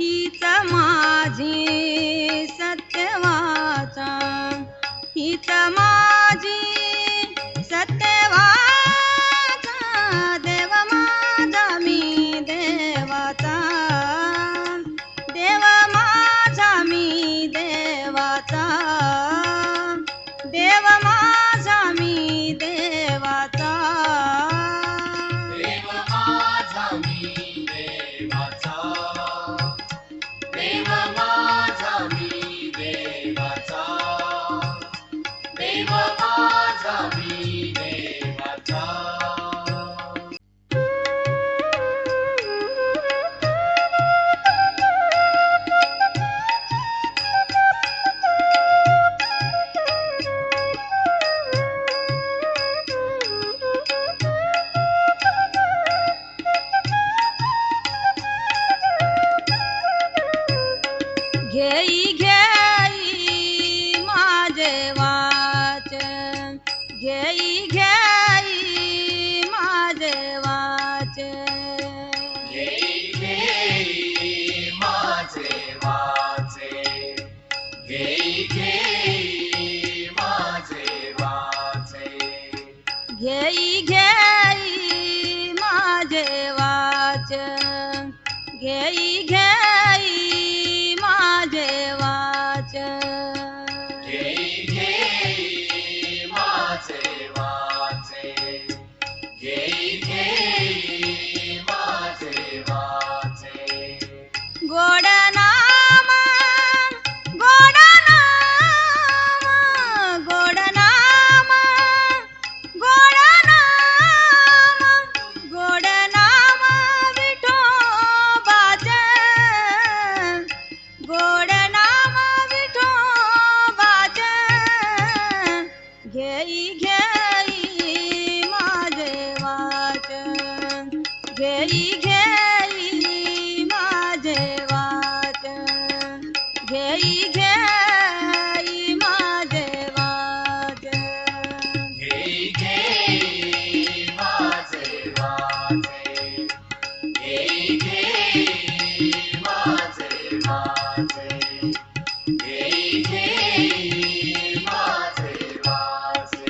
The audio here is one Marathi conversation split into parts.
हीच माझी सत्यवाचा, हीच माझी सत्यवाचा, देव माझा मी देवाचा, देव माझा मी देवाचा, देव माझा मी देवाचा, देव माझा मी देवाचा, देव माझा मी देवाचा, देव माझा मी देवाचा. घेई घेई माझे वाचन, घेई घेई माझे वाचन, घेई घेई माझे वाचे, घेई घेई माझे वाचे, घेई घेई माझे वाचन, घेई घेई माझे वाचन, घेई घेई माझे वाचे, घेई घेई माझे वाचे. गोड नाम, गोड नाम, गोड नाम, गोड नाम, गोड नाम विठोबाचे, गोड नाम विठोबाचे, घेई घेई माझे वाचन, घेई घेई माझे वाचन, घेई घेई माझे वाचन, घेई घेई माझे वाचे, घेई घेई माझे वाचे, घेई घेई माझे वाचे.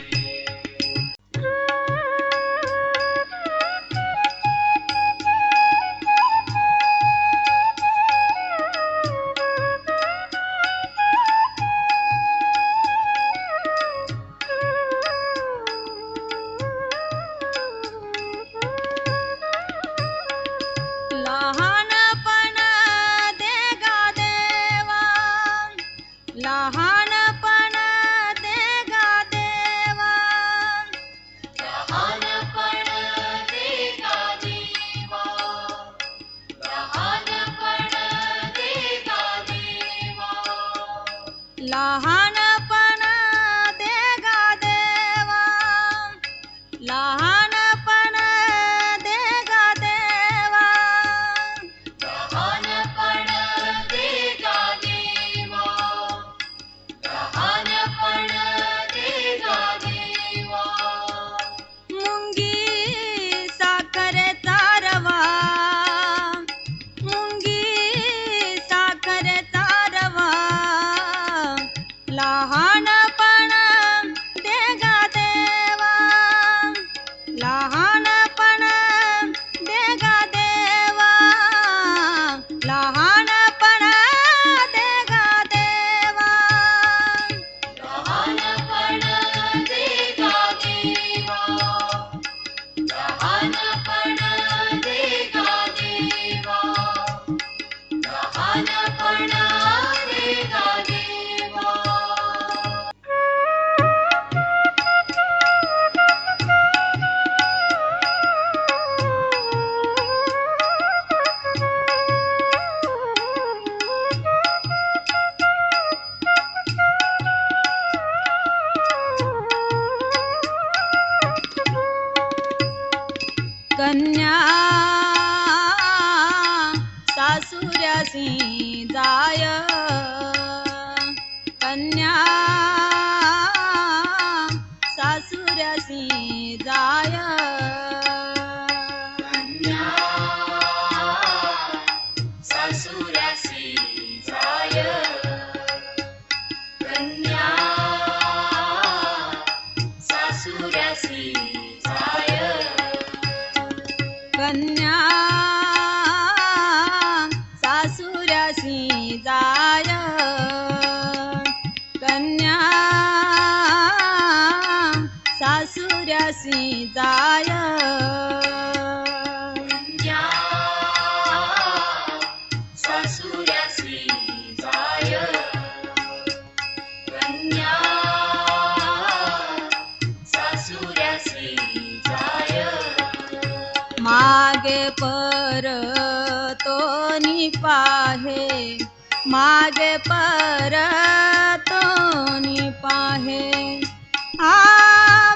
लहानपण दे गा देवा, लहानपण दे गा देवा, लहानपण दे गा देवा, लहानपण दे गा देवा, लहानपण दे गा देवा, लहानपण दे गा देवा, लहानपण दे गा देवा, लहानपण दे गा देवा. मुंगी साखरेचा रवा, मुंगी साखरेचा रवा, लहानपण दे गा देवा, लहानपण दे गा देवा, लहानपण दे गा देवा, लहानपण दे गा देवा, लहानपण दे गा देवा, लहानपण दे गा देवा. कन्या सासुऱ्यासी जाय, कन्या सासुऱ्यासी जाय, कन्या सासुरासी जाय कन्या सासुरासी जाय कन्या सासुरासी जाय कन्या सासुरासी जाय कन्या सासुरासी जाय कन्या सासुरासी जाय मागे परतोनी पाहे मागे परतोनी पाहे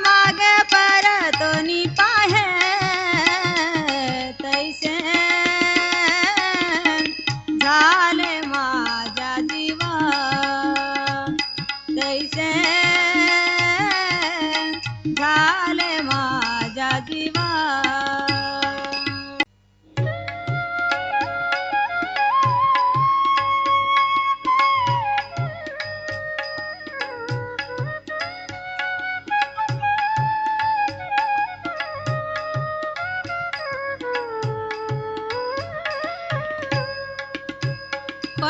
मागे परतोनी पाहे तैसे झाले माझ्या जीवा तैसे झाले माझ्या जीवा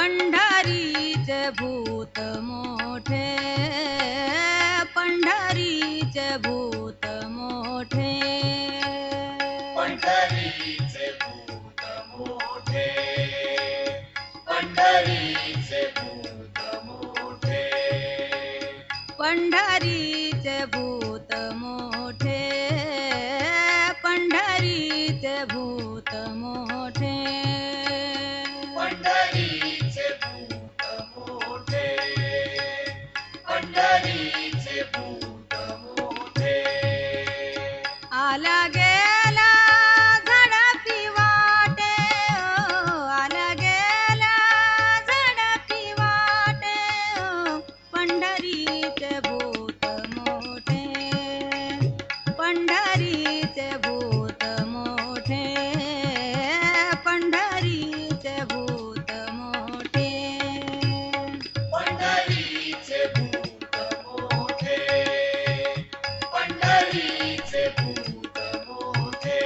पंढरीचे भूत मोठे पंढरीचे भूत मोठे पंढरीचे भूत मोठे पंढरीचे भूत मोठे पंढरीचे भूत मोठे पंढरीचे भूत मोठे पंढरीचे भूत मोठे पंढरीचे भूत मोठे आला गेला झडपी वाटे आला गेला झडपी वाटे पंढरीचे भूत मोठे पंढरीचे भूत मोठे पंढरीचे भूत मोठे पंढरीचे भूत मोठे पंढरीचे भूत मोठे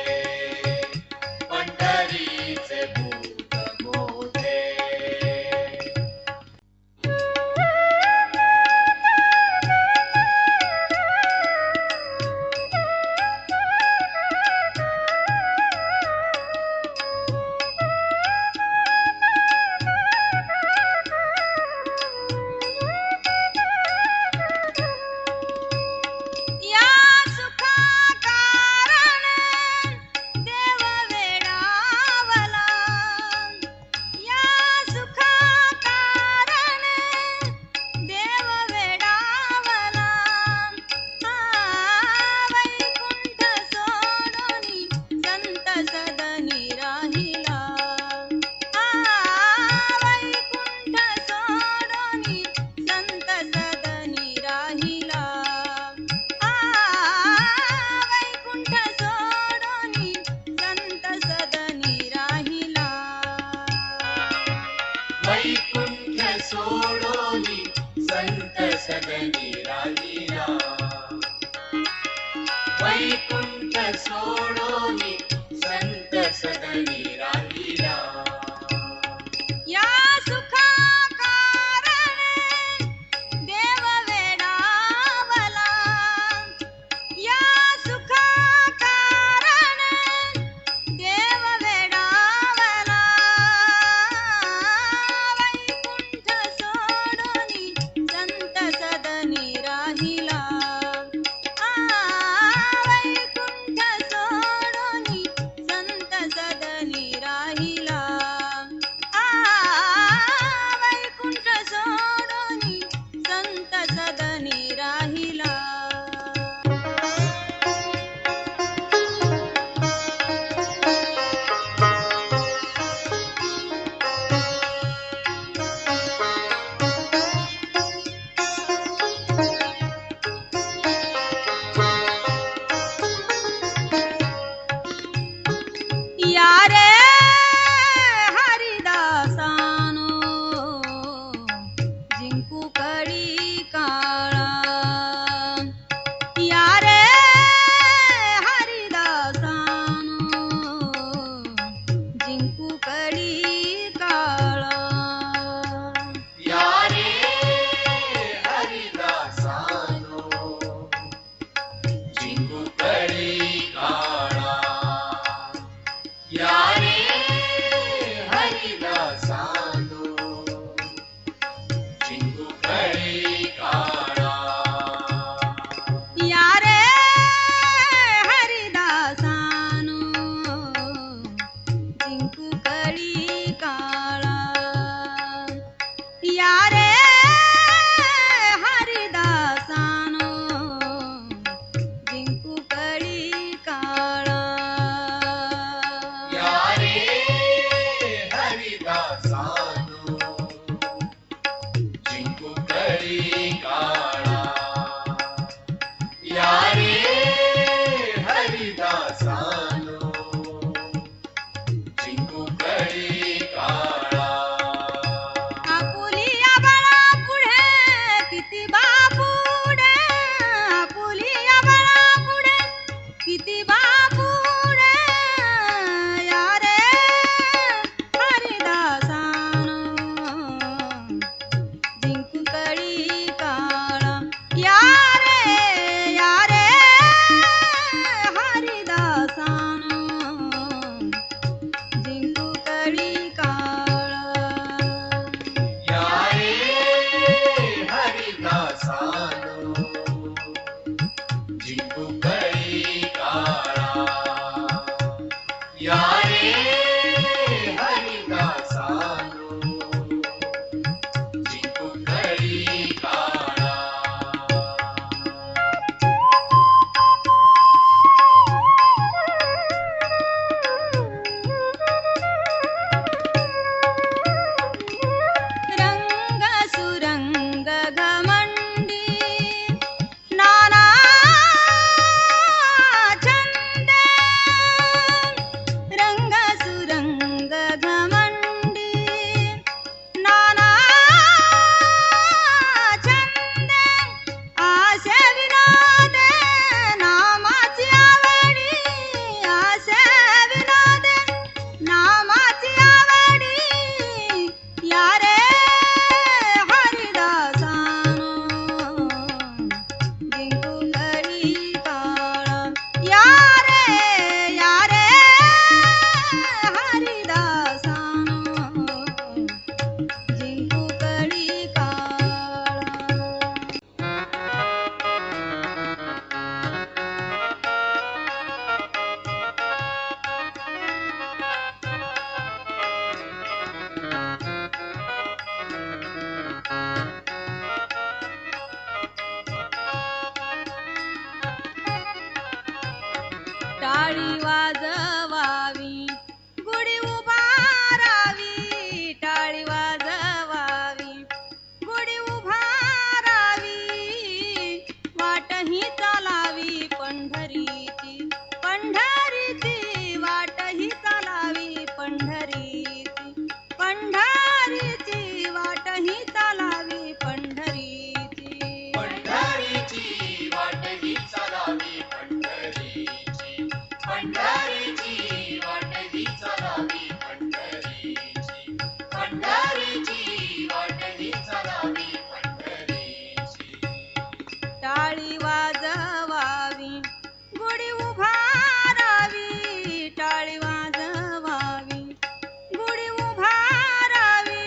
पंढरीचे भूत मोठे या सुखा कारण देव वेडावला या सुखा कारण देव वेडावला वैकुंठ सोडोनी संत सदनी राहिला वैकुंठ सोडोनी संत सदनी राहिला वैकुंठ सोडोनी संत सदनी राहिला वैकुंठ सोडोनी संत सदनी राहिला वैकुंठ सोडोनी संत सदनी राहिला या सुखा कारण देव वेडावला या सुखा कारण देव वेडावला वैकुंठ सोडोनी संत सदनी राहिला वैकुंठ सोडोनी संत सदनी हरिदासानो चिंगू कळी काळा या रे हरिदासानो जिंकू कळी काळा या रे हरिदासानो जिंकू कळी काळा या रे हरिदासानो चिंगू कळी काळा या रे हरिदासानो चिंगू कळी काळा आपुलिया बाळा पुढे किती बापुडे आपुलिया बाळा पुढे किती बापुडे या रे हरिदासानो जिंकू कळी काळा या रे हरिदासानो जिंकू कळी काळा या रे हरिदासानो जिंकू कळी काळा या रे हरिदासानो जिंकू कळी काळा रंग सुरंग घमंडी नाना छंद रंग सुरंग घमंडी नाना छंद आशे विनोद नामाची आवडी आशे विनोद नामाची आवडी या रे हरिदासानो जिंकू कळी काळा या रे हरिदासानो जिंकू कळी काळा टाळी वाजवावी गुढी उभारावी टाळी वाजवावी गुढी उभारावी वाटही चालावी पंढरीची पंढरीची वाटही चालावी पंढरीची पंढरीची वाटही चालावी पंढरीची पंढरीची वाटही चालावी पंढरीची पंढरीची वाटही चालावी पंढरीची पंढरीची वाटही चालावी पंढरीची टाळी वाजवावी गुढी उभारावी टाळी वाजवावी गुढी उभारावी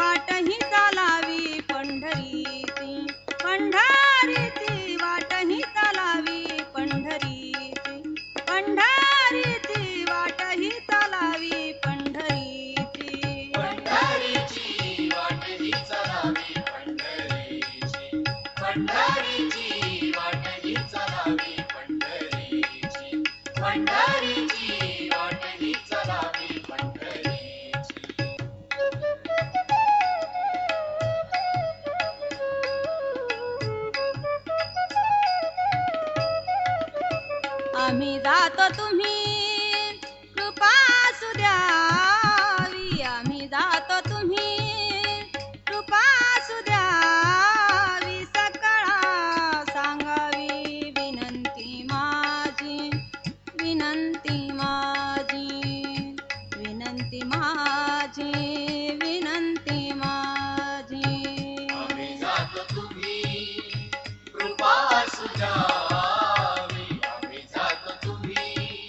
वाटही चालावी पंढरीची पंढरीची वाटही चालावी पंढरीची पंढरीची वाटही चालावी पंढरीची पंढरीची वाटही चालावी पंढरीची पंढरीची वाटही चालावी पंढरीची पंढरीची वाटही चालावी पंढरीची आम्ही जातो तुम्ही कृपा असू द्यावी आम्ही जातो तुम्ही कृपा असू द्यावी सकळा सांगावी विनंती माझी विनंती माझी विनंती माझी विनंती माझी आम्ही जातो तुम्ही कृपा सुजावी आम्ही जातो तुम्ही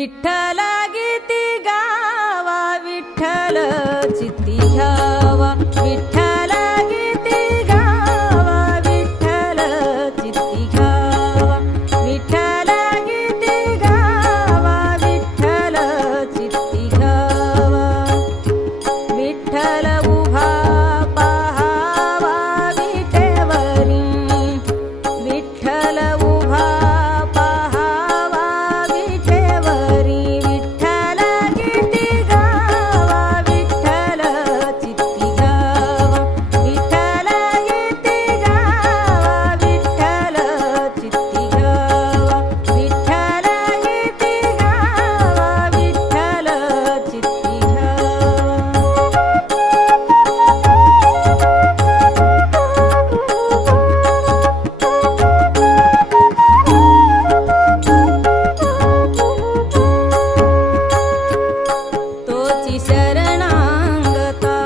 विठ्ठल गीती गावा विठ्ठल चित्ती घ्यावा विठ्ठल गीती गावा विठ्ठल चित्ती घ्यावा विठ्ठल गीती गावा विठ्ठल चित्ती घ्यावा विठ्ठल उभा पहावा विटेवरी विठ्ठल उभा पहावा विटेवरी विठ्ठल गीती गावा विठ्ठल चित्ती घ्यावा विठ्ठल गीती गावा विठ्ठल चित्ती घ्यावा विठ्ठल गीती गावा विठ्ठल चित्ती तोची शरणांगता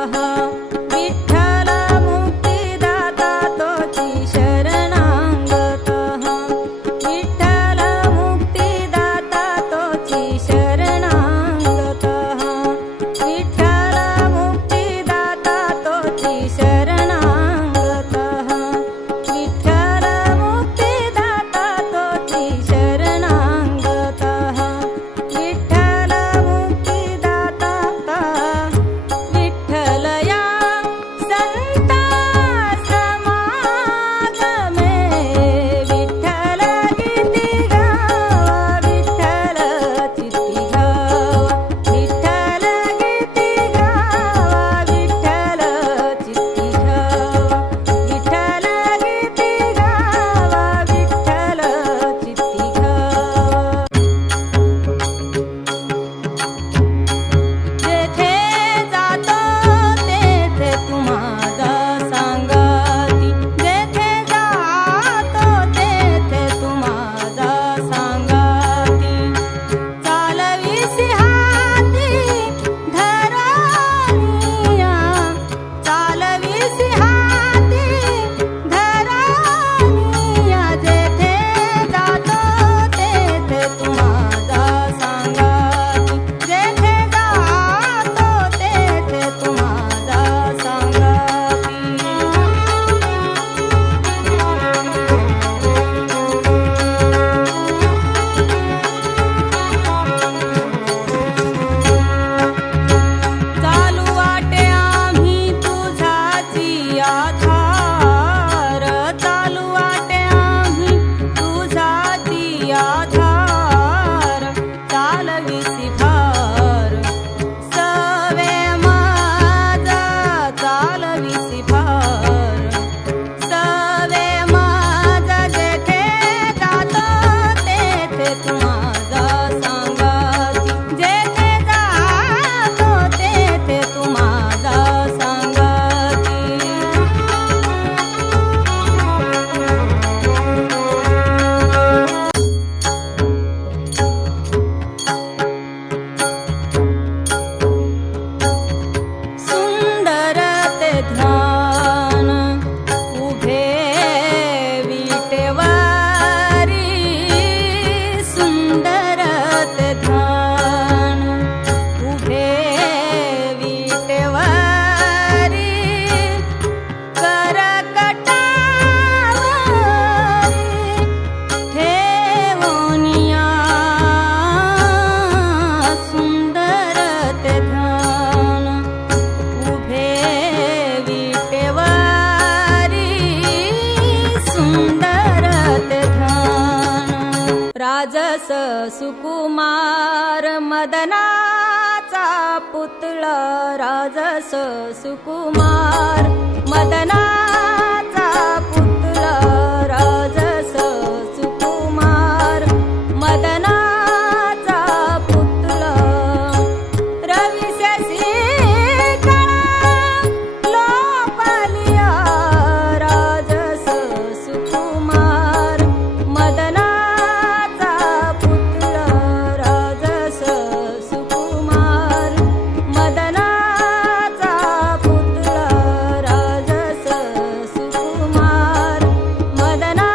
विठ्ठल मुक्तिदाता तोची शरणांगता विठ्ठल मुक्तिदाता तोची शरणांगता विठ्ठल मुक्तिदाता तोची शरणांगता विठ्ठल मुक्तिदाता तोची शरणांगता विठ्ठल मुक्तिदाता विठ्ठल या संता समागमे विठ्ठल गीती गावा विठ्ठल चित्ती घ्यावा विठ्ठल गीती गावा विठ्ठल चित्ती घ्यावा विठ्ठल गीती गावा विठ्ठल चित्ती घ्यावा जेथे जातो तेथे तुम्हाला सांगाती जेथे जातो तेथे तुम्हाला सांगाती चालवीसी हाती धरानिया चालवीसी हाती धरानिया जेथे जातो तेथे तुम्हाला सांगाती जेथे जातो तेथे तुम्हाला सांगाती चालू वाटे आम्ही तुझाची आधार चालू वाटे आम्ही तुझाची आधार चालविसी भार सवे माझा चालविसी भार सवे माझा जेथे जातो तेथे तुम्हाला सांगाती जेथे जातो तेथे तुम्हाला सांगाती सुंदर ते ध्यान उभे विटेवारी सुंदर ते ध्यान उभे विटेवारी करकटावरी ठेवोनिया सुंदर ते ध्यान उभे विटेवारी सुंदर ते ध्यान राजस सुकुमार मदनाचा पुतळा राजस सुकुमार मदनाचा पुतळा राजस सुकुमार मदनाचा पुतळा रविशशी लोपलिया राजस सुकुमार मदनाचा पुतळा राजस सुकुमार मदनाचा पुतळा राजस सुकुमार मदना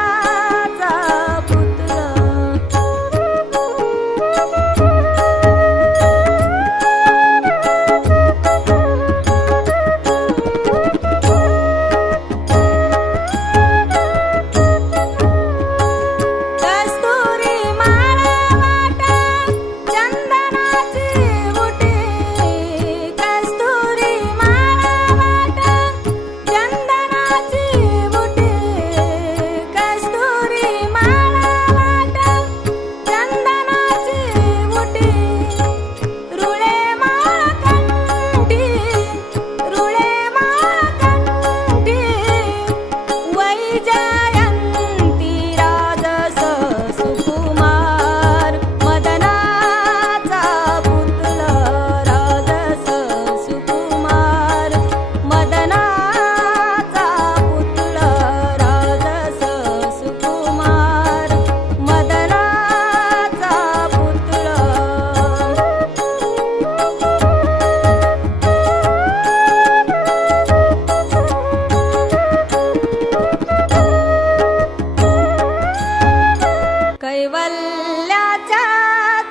कैवल्याच्या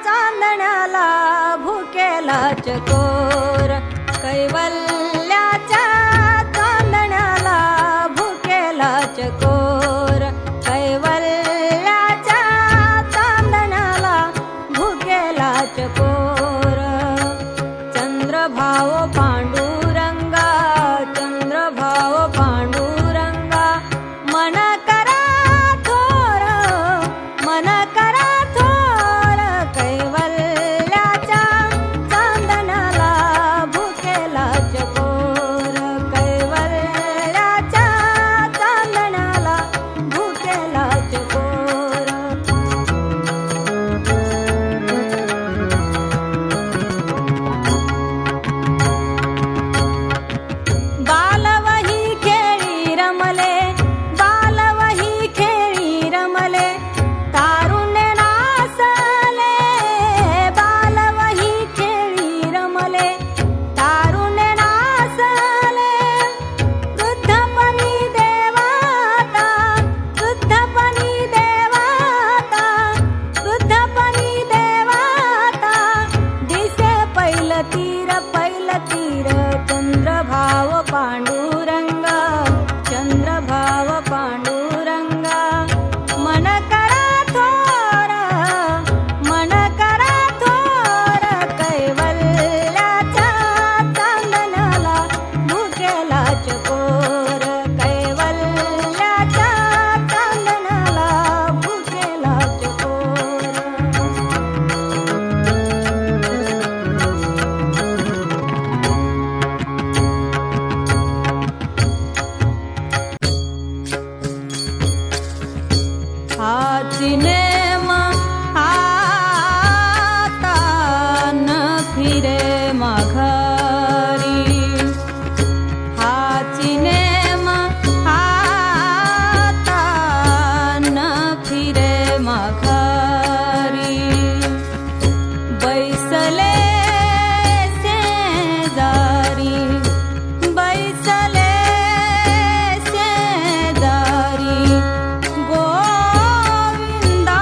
चांदण्याला भुकेला चकोर, कैवल्याच्या चांदण्याला भुकेला चकोर, कैवल्याच्या चांदण्याला भुकेला चकोर. चंद्रभाव पांडुरंगा, चंद्रभाव पांडुरंगा, मन करा थोर, मन करा थोर, कैवल्याच्या चांदण्याला भुकेला चकोर, कैवल्याच्या चांदण्याला भुकेला चकोर. बालवही खेळी रमले, बालवही खेळी रमले, तारुण्य नासले, बालवही खेळी रमले, तारुण्य नासले. वृद्धपणी देवाता, वृद्धपणी देवाता, वृद्धपणी देवाता, दिसे पैल तीर, पैल तीर, चंद्रभाव पांडुरंगा, चंद्रभाव पांडुरंगा, मन करा थोर, मन करा थोर, कैवल्याच्या चांदण्याला भुकेला चकोर, कैवल्याच्या चांदण्याला भुकेला चकोर. हाची नेम आता न फिरे माघारी, हाची नेम आता न फिरे माघारी. बैसले शेजारी, बैसले शेजारी, गोविंदा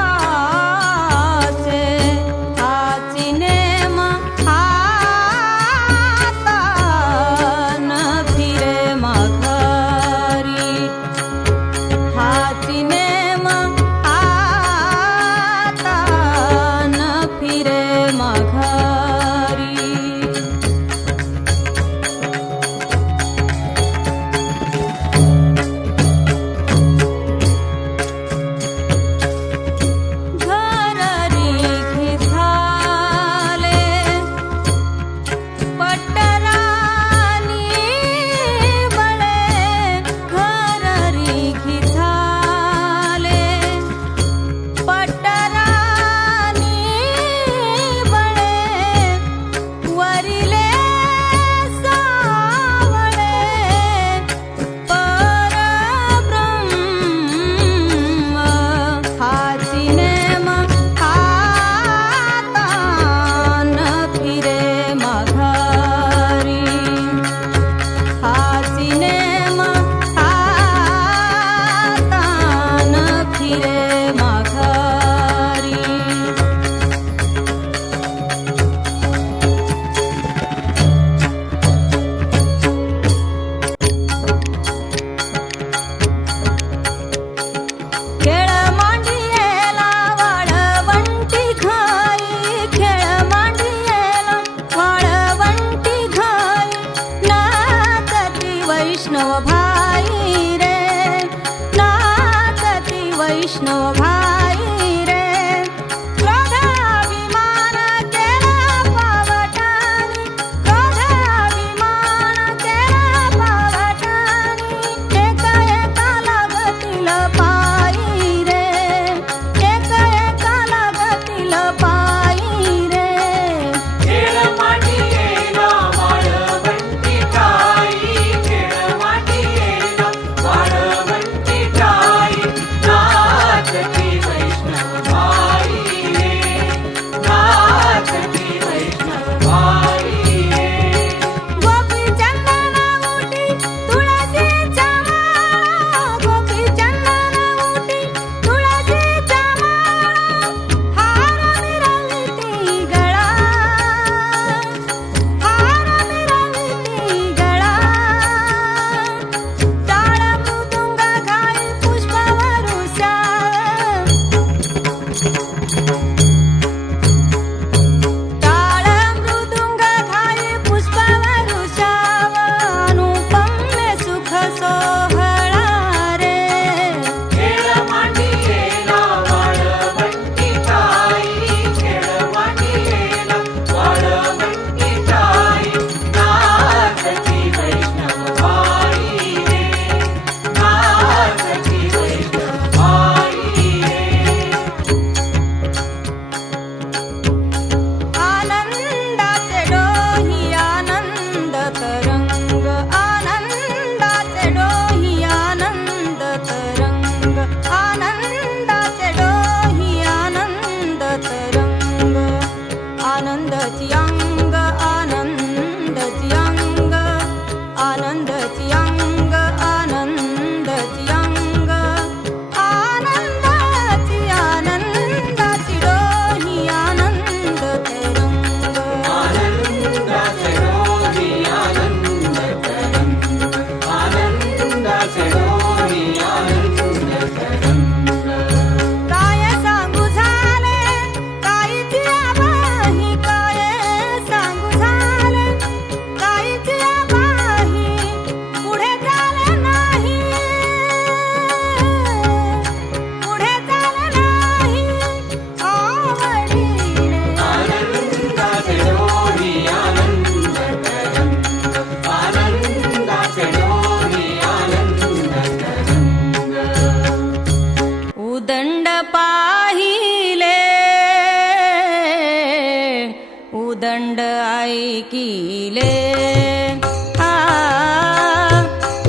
ऐकिले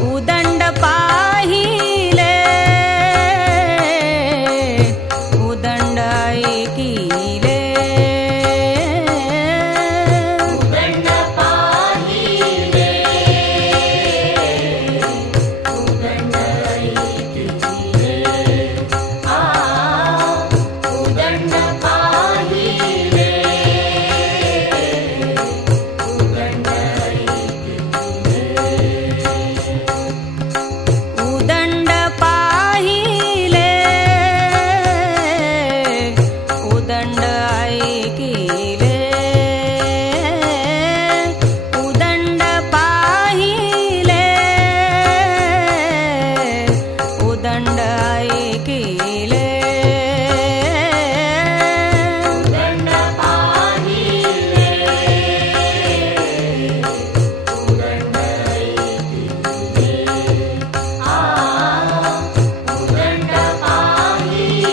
उदंड पाहिले उदंड ऐकिले उदंड पाहिले उदंड ऐकिले उदंड पाहिले उदंड उदंड पाहिले उदंड ऐकिले उदंड पाहिले उदंड ऐकिले उदंड पाहिले उदंड ऐकिले उदंड पाहिले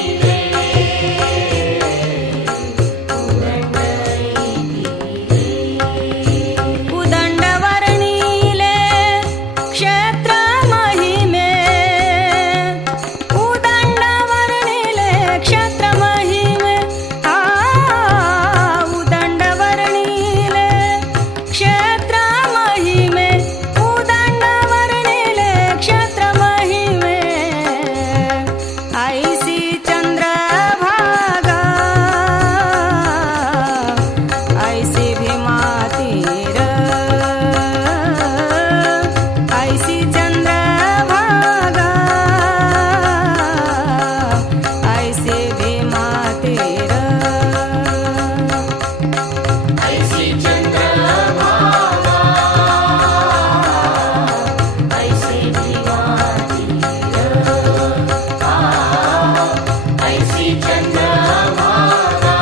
उदंड उदंड वर्णिले क्षेत्र महिमे उदंड वर्णिले क्षेत्र महिमे उदंड वर्णिले क्षेत्र महिमे उदंड वर्णिले क्षेत्र महिमे ऐसी चंद्रभागा ऐसी भीमातीर ऐसी चंद्रभागा ऐसी भीमातीर ऐसी चंद्रभागा ऐसी भीमातीर ऐसी चंद्रभागा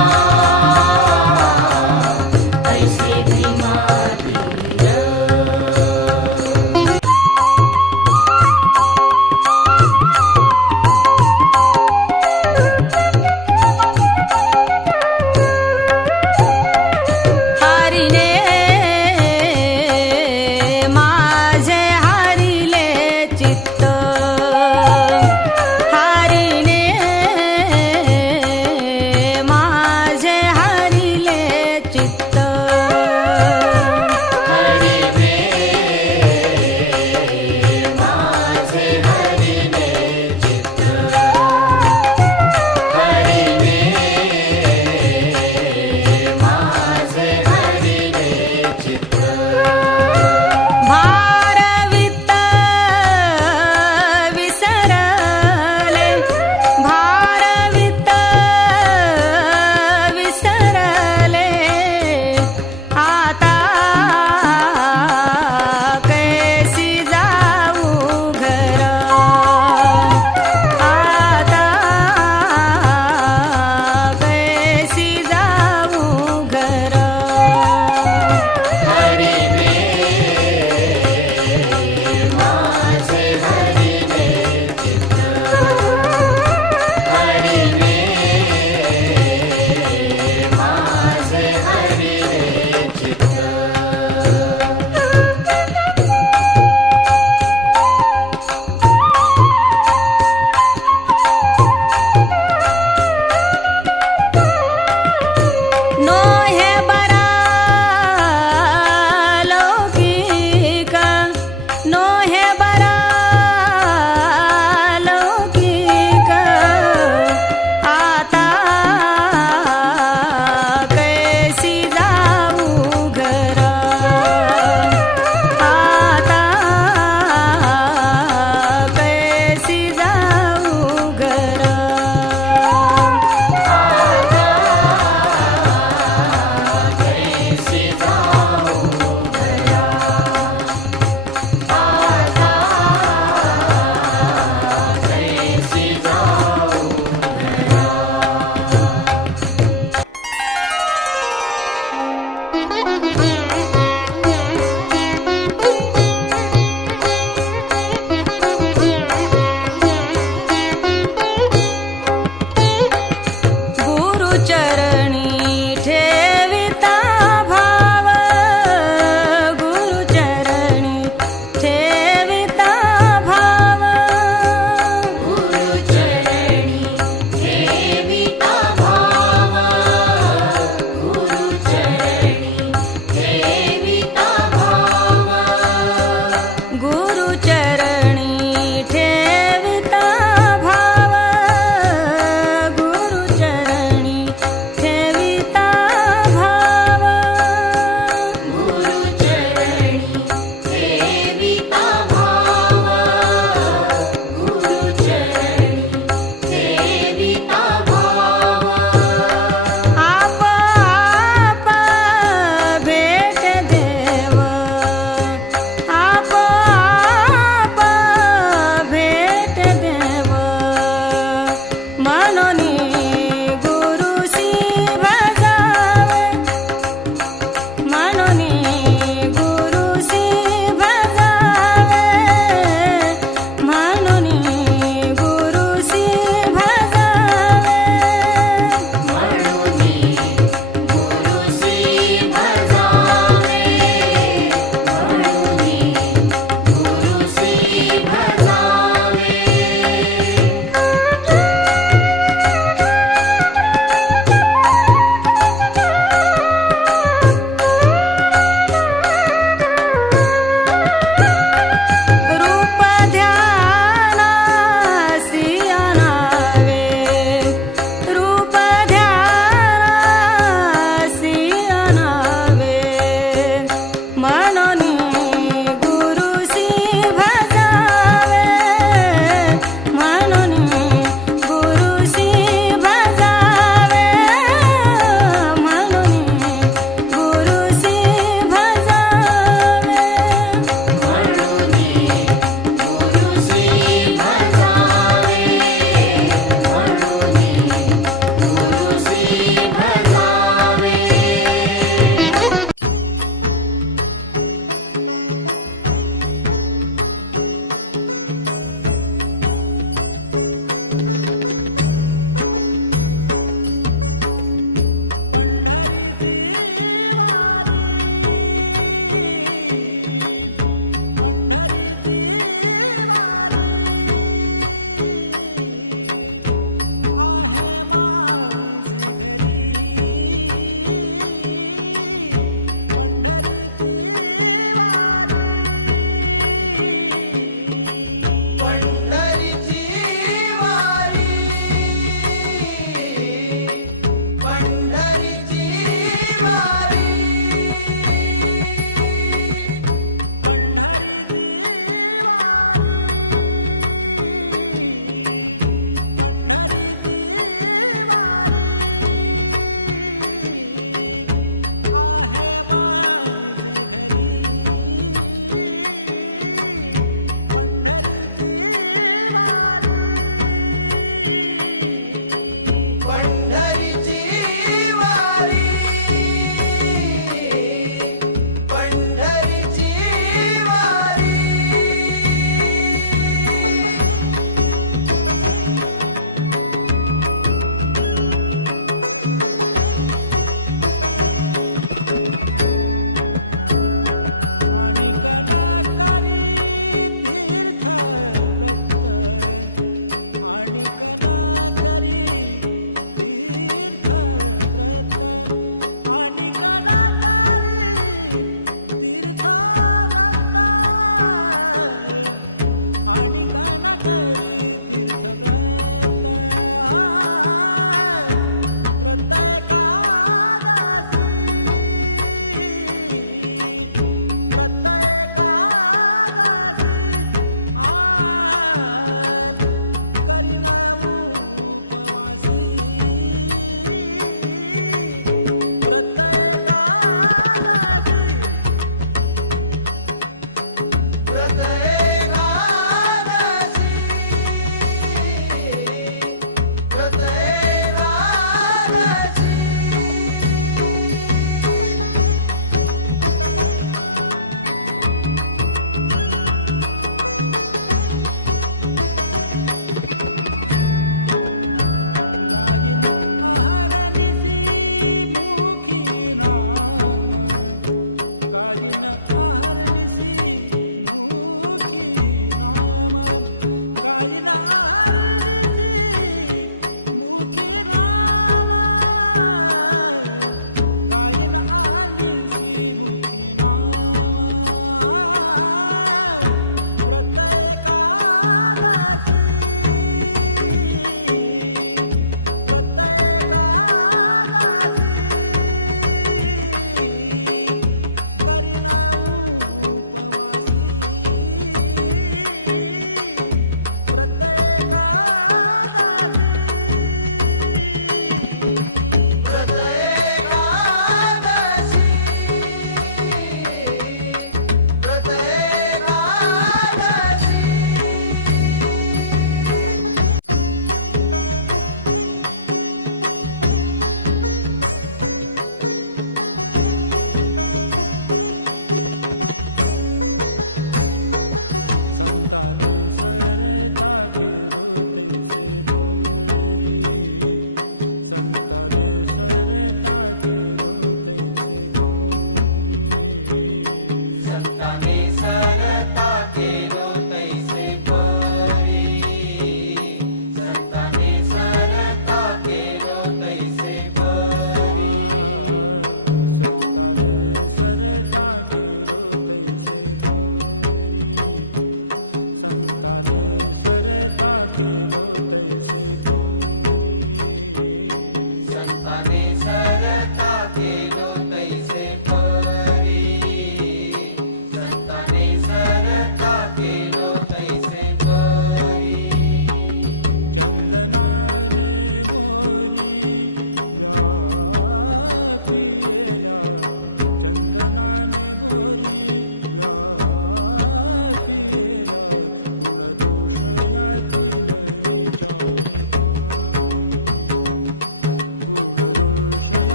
ऐसी भीमातीर हरिने माझे हरिले चित्त हरिने माझे हरिले चित्त हरिने माझे हरिने चित्त हरिने माझे हरिने चित्त भारवित्त विसरले भारवित्त विसरले आता कैसी जाऊ घर आता कैसी जाऊ घर हरिने माझे हरिने चित्त हरिने माझे हरिने चित्त नो हे बरा लौकिक नो हे बरा लौकिक आता कैसी जाऊ घर आता कैसी जाऊ घर कैसी जाऊ घरा आता कैसी जाऊ घरा गुरुचरणी ठेविता भाव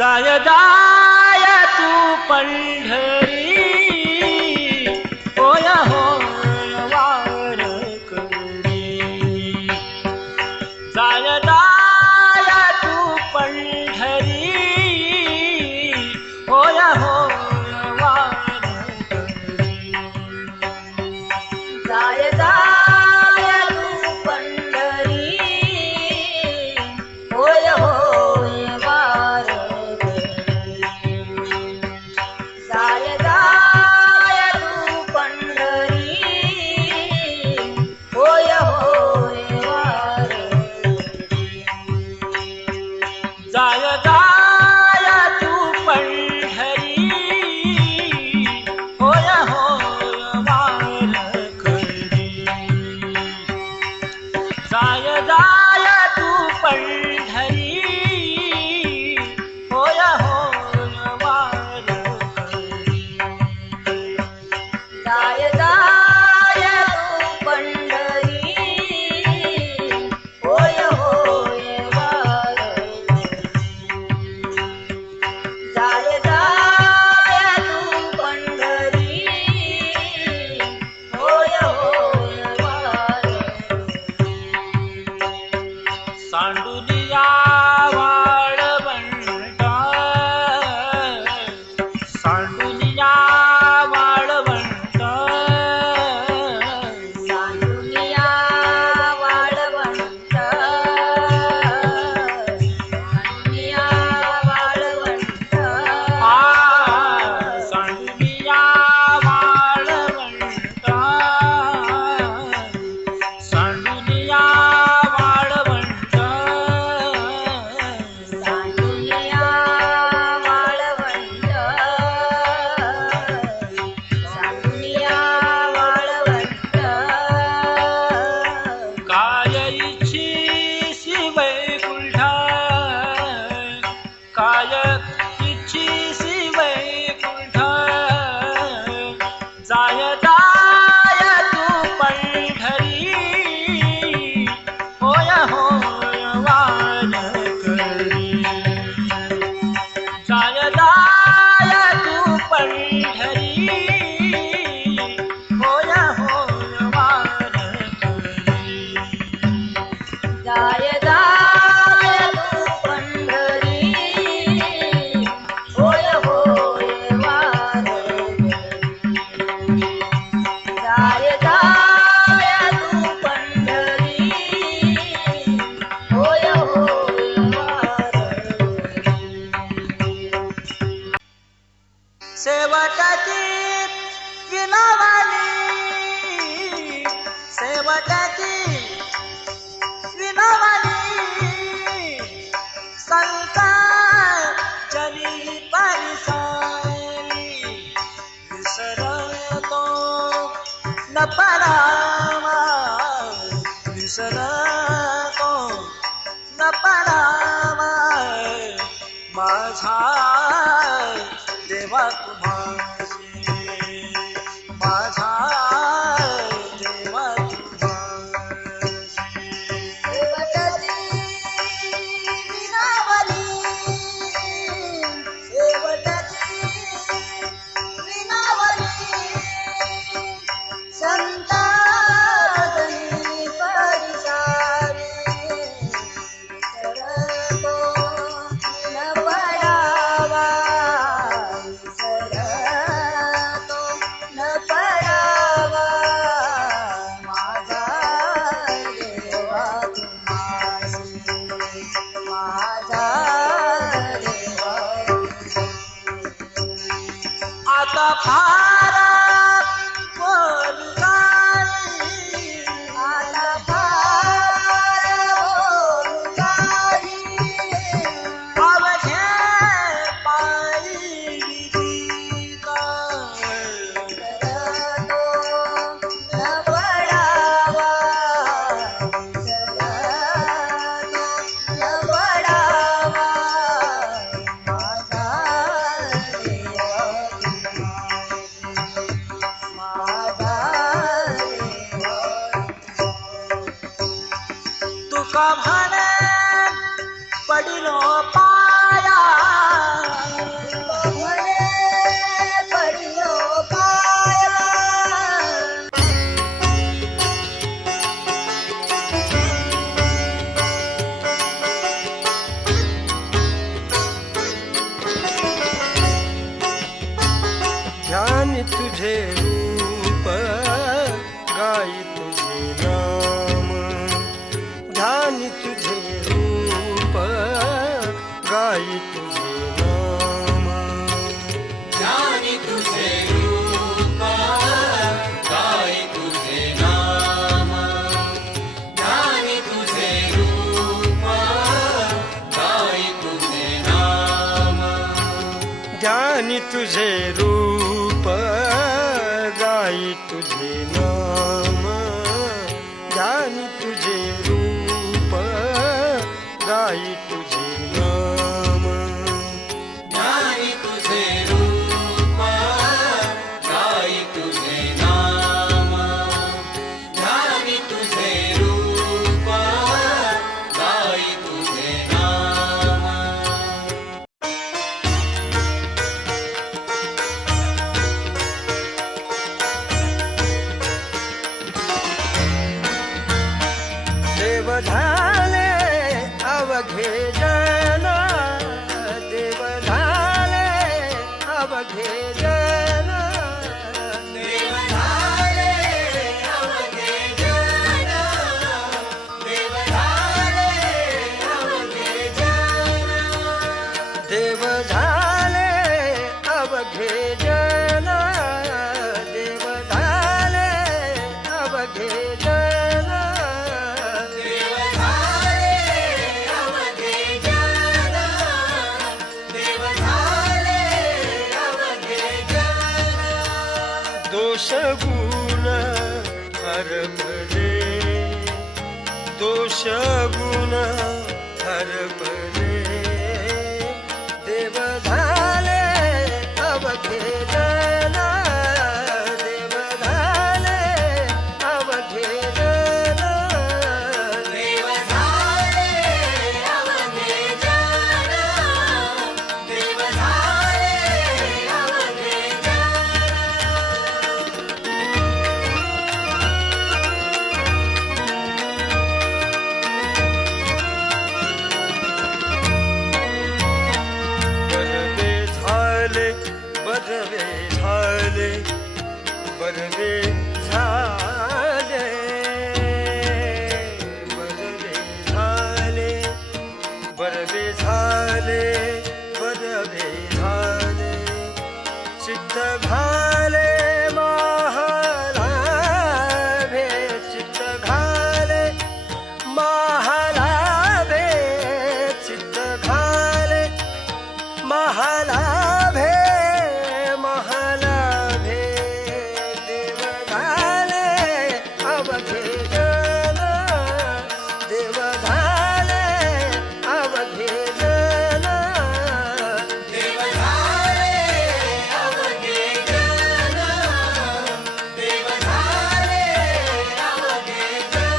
जाय जाय तू पंढरी होय होय वारकरी जाय जाय तू पंढरी होय होय वारकरी जाय जाय तू पंढरी होय होय वारकरी जाय जाय तू पंढरी होय होय वारकरी जाय जाय तू पंढरी होय होय वारकरी जाय जाय तू पंढरी होय होय वारकरी जाय जाय तू पंढरी होय होय वारकरी जाय जाय तू पंढरी होय होय वारकरी सांडुलिया वाळवंटा सांडुलिया वाळवंटा सांडुलिया वाळवंट सांडुलिया वाळवंट आ सांडुलिया वाळवंटा सांडुलिया वाळवंटा सांडुलिया वाळवंट सांडुलिया वाळवंट काय इच्छिसी वैकुंठा काय इच्छिसी वैकुंठा जाय जाय तू पंढरी होय होय वारकरी जाय जाय तू पंढरी होय होय वारकरी जाय जाय तू पंढरी होय होय वारकरी जाय जाय तू पंढरी होय होय वारकरी सेवकाची विनवानी सेवकाची विनवानी संसार जनी परिसारी विसरतो न परामा विसरतो न परामा माझा देवा तुम्हासी माझा देवा तुम्हासी सेवकाची विनावली सेवकाची विनावली संता जनी परिसारी विसरतो न पडावा विसरतो न पडावा माझा देवा तुम्हासी माझा देवा आता फार बोलगाई आता फार बोलगाई अवघे पायी विधिका विसरतो न पडावा विसरतो न पडावा माझा देवा माझा देवा तुका म्हणे पडिलो पाया ध्यानी तुझे रूप गाई तुझे नाम ध्यानी तुझे रूप गाई तुझे नाम ध्यानी तुझे रूप गाई तुझे नाम ध्यानी तुझे रूप गाई तुझे नाम ध्यानी तुझे रूप गाई तुझे नाम ध्यानी तुझे रूप गाई तुझे नाम ध्यानी तुझे रूप गाई तुझे नाम ध्यानी तुझे रूप गाई तुझे नाम देव झाले अवघे जन देव झाले अवघे जन देव झाले अवघे जन देव झाले अवघे जन देव झाले अवघे जन देव झाले अवघे जन देव झाले अवघे जन देव झाले अवघे जन दोष गुण हरपले दोष गुण हरपले देव झाले अवघे जन देव झाले अवघे जन देव झाले अवघे जन देव झाले अवघे जन बरवे झाले बरवे झाले बरवे झाले बरवे झाले बरवे झाले बरवे झाले चित्त घाले महालाभे चित्त घाले महालाभे चित्त घाले महालाभे महालाभे देव झाले अवघे जन देव झाले अवघे जन देव झाले अवघे जन देव झाले अवघे जन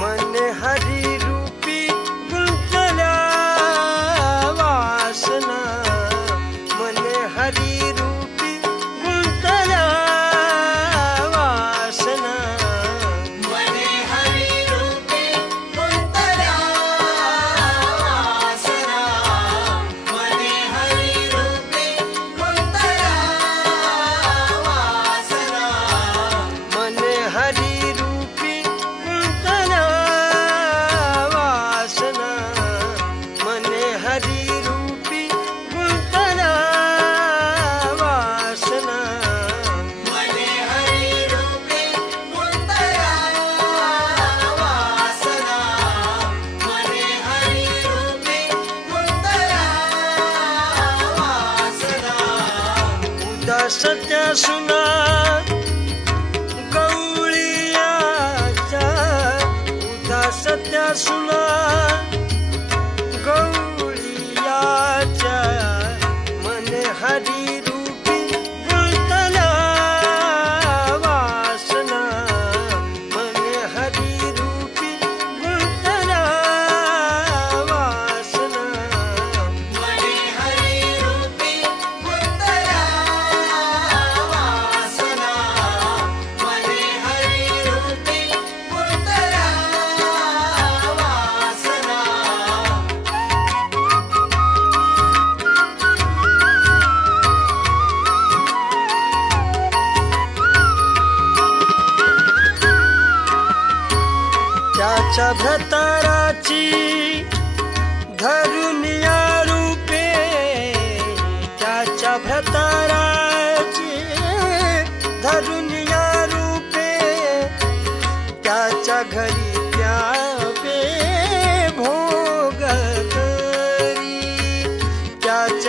मन हरी रूपी गुंतल्या वासना मन हरी रूपी गुंतल्या वासना मने हरी रूपी गुंतल्या वासना मने हरी रूपी गुंतल्या वासना मन हरी रूपी गुंतल्या वासना मन हरी रूपी गुंतल्या वासना मने हरी रूपी गुंतल्या वासना मने हरी रूपी गुंतल्या वासना उदास त्या सुना गवळीयाच्या उदास त्या सुना गवळीयाच्या मन हरी रूपी गुंतल्या वासना मन हरी रूपी गुंतल्या वासना मने हरी रूपी गुंतल्या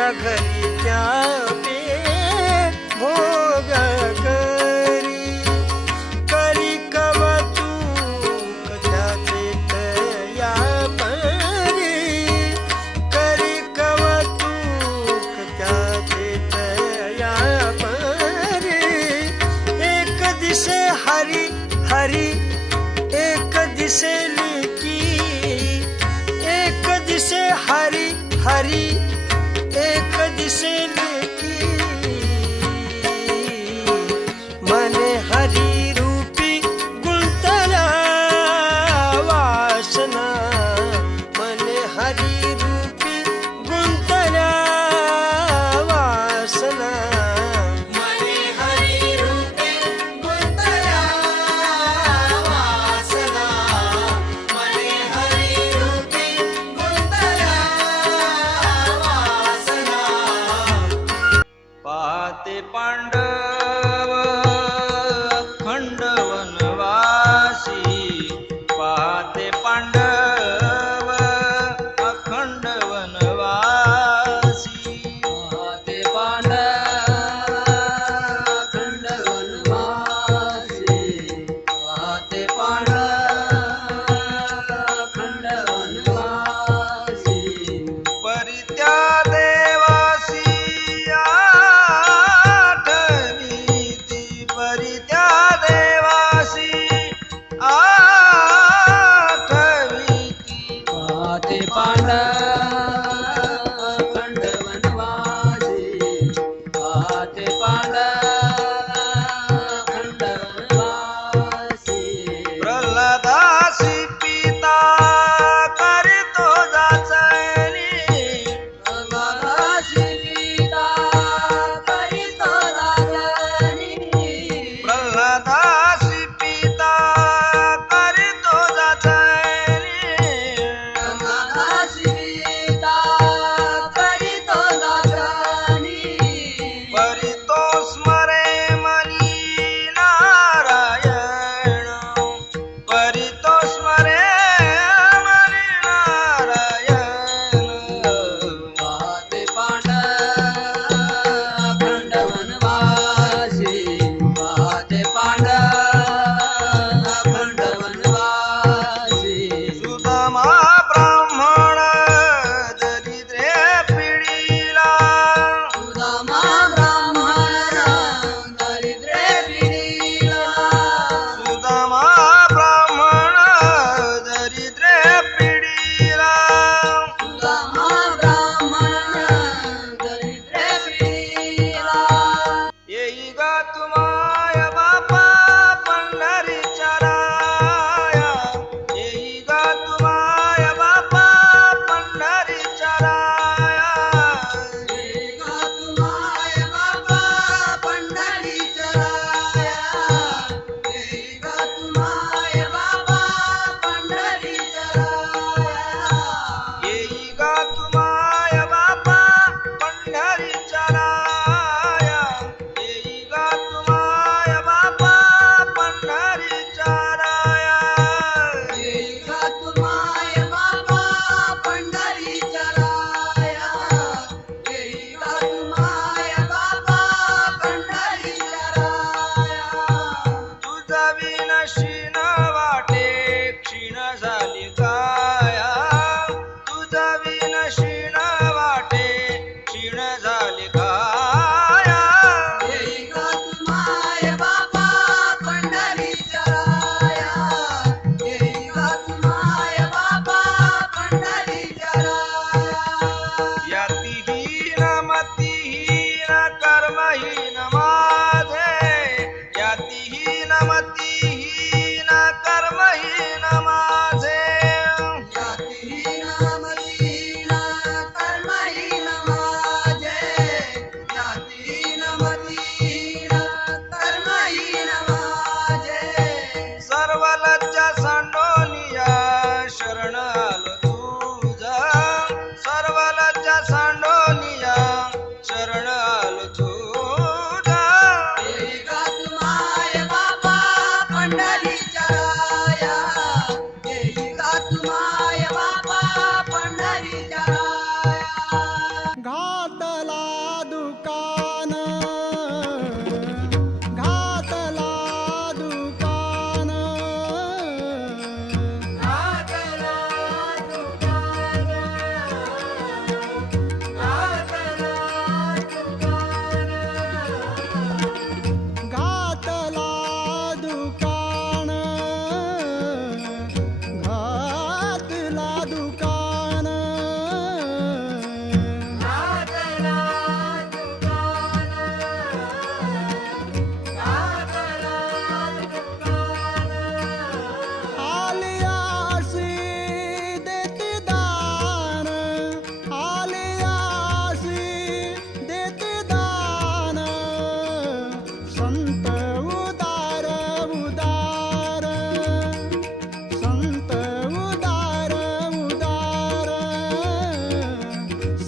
घरी त्या भोग करी करी कवतूक त्याचे तया परी करी कवतूक त्याचे तया परी एक दिसे हरी हरी एक दिसे लिकी एक दिसे हरी हरी एक दिसे लेकी मने हरी रूपी गुंतला वासना मने हरी रूपी गुंतला वासना मने हरी रूपे गुंतला वासना मने हरी रूपे गुंतला वासना पाहते पांडव अखंड वनवासी पाहते पांडव अखंड वनवासी पाहते पांडव अखंड वनवासी पाहते पांडव अखंड वनवासी परित्या देवासी आठवीती परित्या देवासी आठवीती पाहते पांडव अखंड वनवासी पाहते पांडव अखंड वनवासी प्रल्हादासी पिता करीतो जाचणी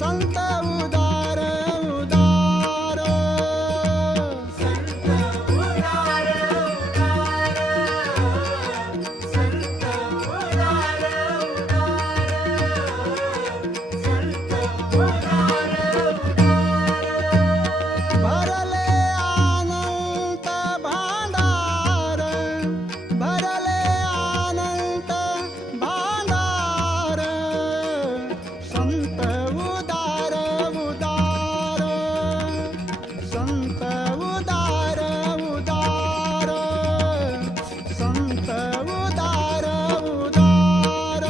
संत उदार उदार संत उदार उदार संत उदार उदार संत उदार भरले अनंत भांडार भरले अनंत भांडार संत उदार उदार संत उदार उदार संत उदार उदार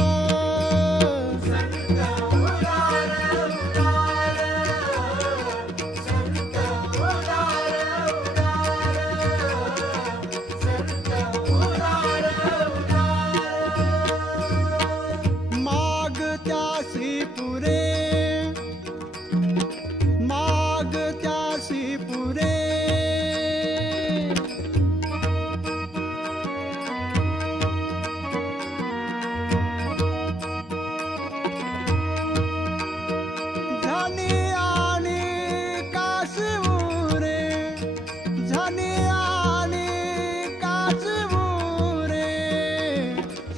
संत उदार मागत्यासी पुरे मागत्यासी पुरे धनी आणि कासवुरे धनी आणि कासवुरे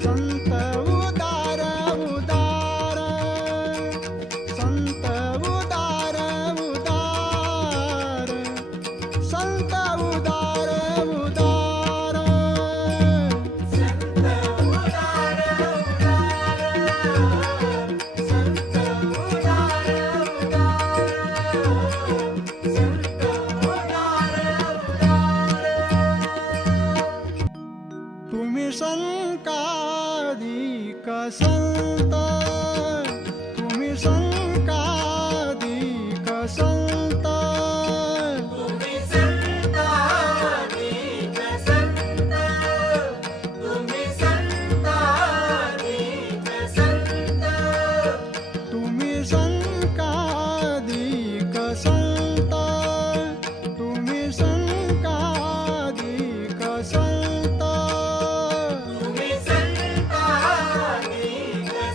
संत उदार उदार संत उदार उदार संत उदार उदार संत उदार संत उदार संत उदार तुम्ही संकादिक संत तुम्ही संकादिक संत तुम्ही संतानिक संत तुम्ही संतानिक संत तुम्ही संकादिक संत तुम्ही संकादिक संत तुम्ही संतानिक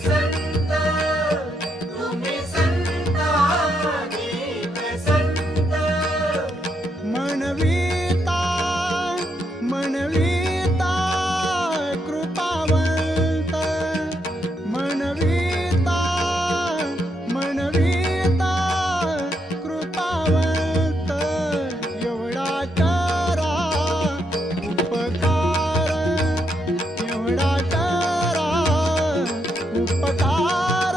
संत तुम्ही संतानिक संत मनविता मनविता कृपावंत मनविता मनविता कृपावंत एवढा करा उपकार एवढा करा उपकार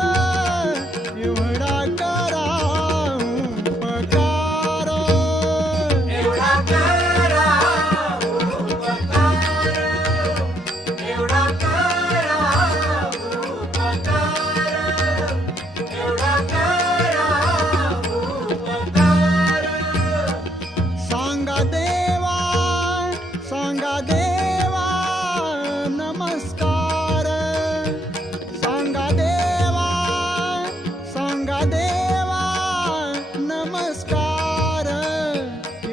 एवढा करा उपकार एवढा करा उपकार एवढा करा उपकार एवढा करा उपकार सांगा देवा नमस्कार सांगा देवा नमस्कार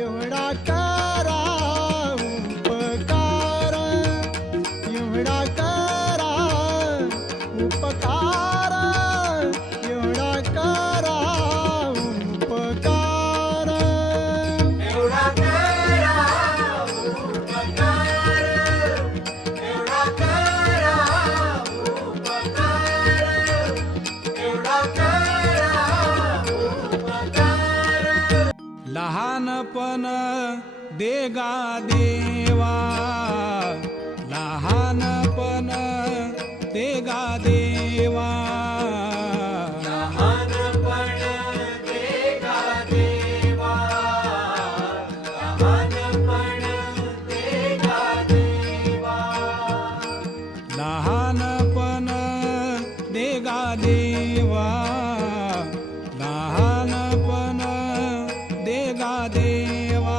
एवढा करा उपकार एवढा करा उपकार एवढा करा उपकार एवढा करा उपकार एवढा करा उपकार एवढा करा उपकार लहानपण देगा देवा लहानपण देगा देवा लहानपण देगा देवा लहानपण देगा देवा लहानपण देगा देवा लहानपण देगा देवा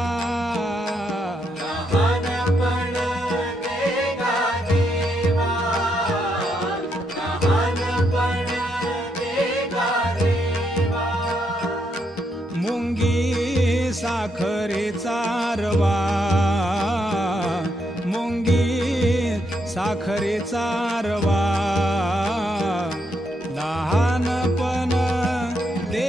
लहानपण देगा देवा लहानपण देगा देवा मुंगी साखरेचा रवा मुंगी साखरेचा रवा लहानपण दे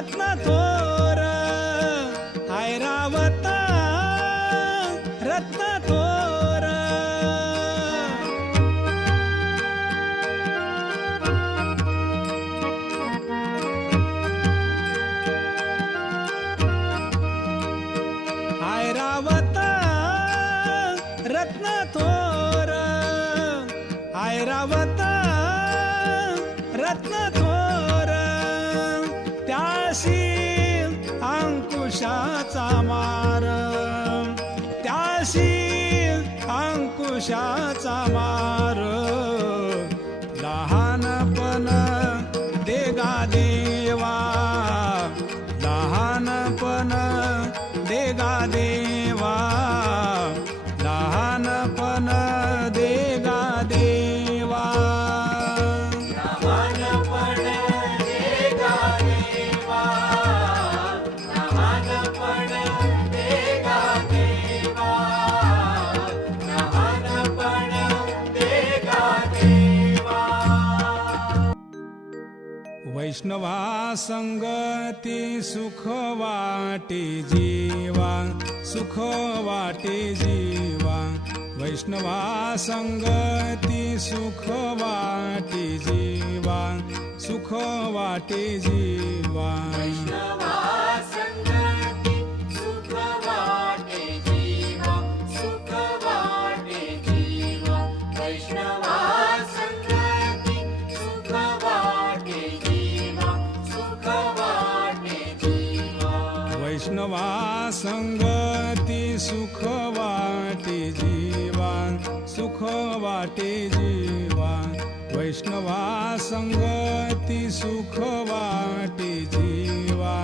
रत्न थोर ऐरावत रत्न थोर ऐरावत रत्न थोर ऐरावत रत्न थोर त्याशी अंकुशाचा मार त्याशी अंकुशाचा मार लहानपण देगा देवा लहानपण देगा देवा लहानपण देगा देवा लहानपण देगा देवा लहानपण देगा देवा लहानपण देगा देवा वैष्णवा संगती सुख वाटे जीवा सुख वाटे जीवा वैष्णवा संगती सुख वाटे जीवा सुख वाटे जीवा वैष्णवा संगती सुख वाटे जीवा सुख वाटे जीवा वैष्णवा संगती सुख वाटे जीवा सुख वाटे जीवा वैष्णवा संगती सुख वाटे जीवा सुख वाटे जीवा वैष्णवा संगती सुख वाटे जीवा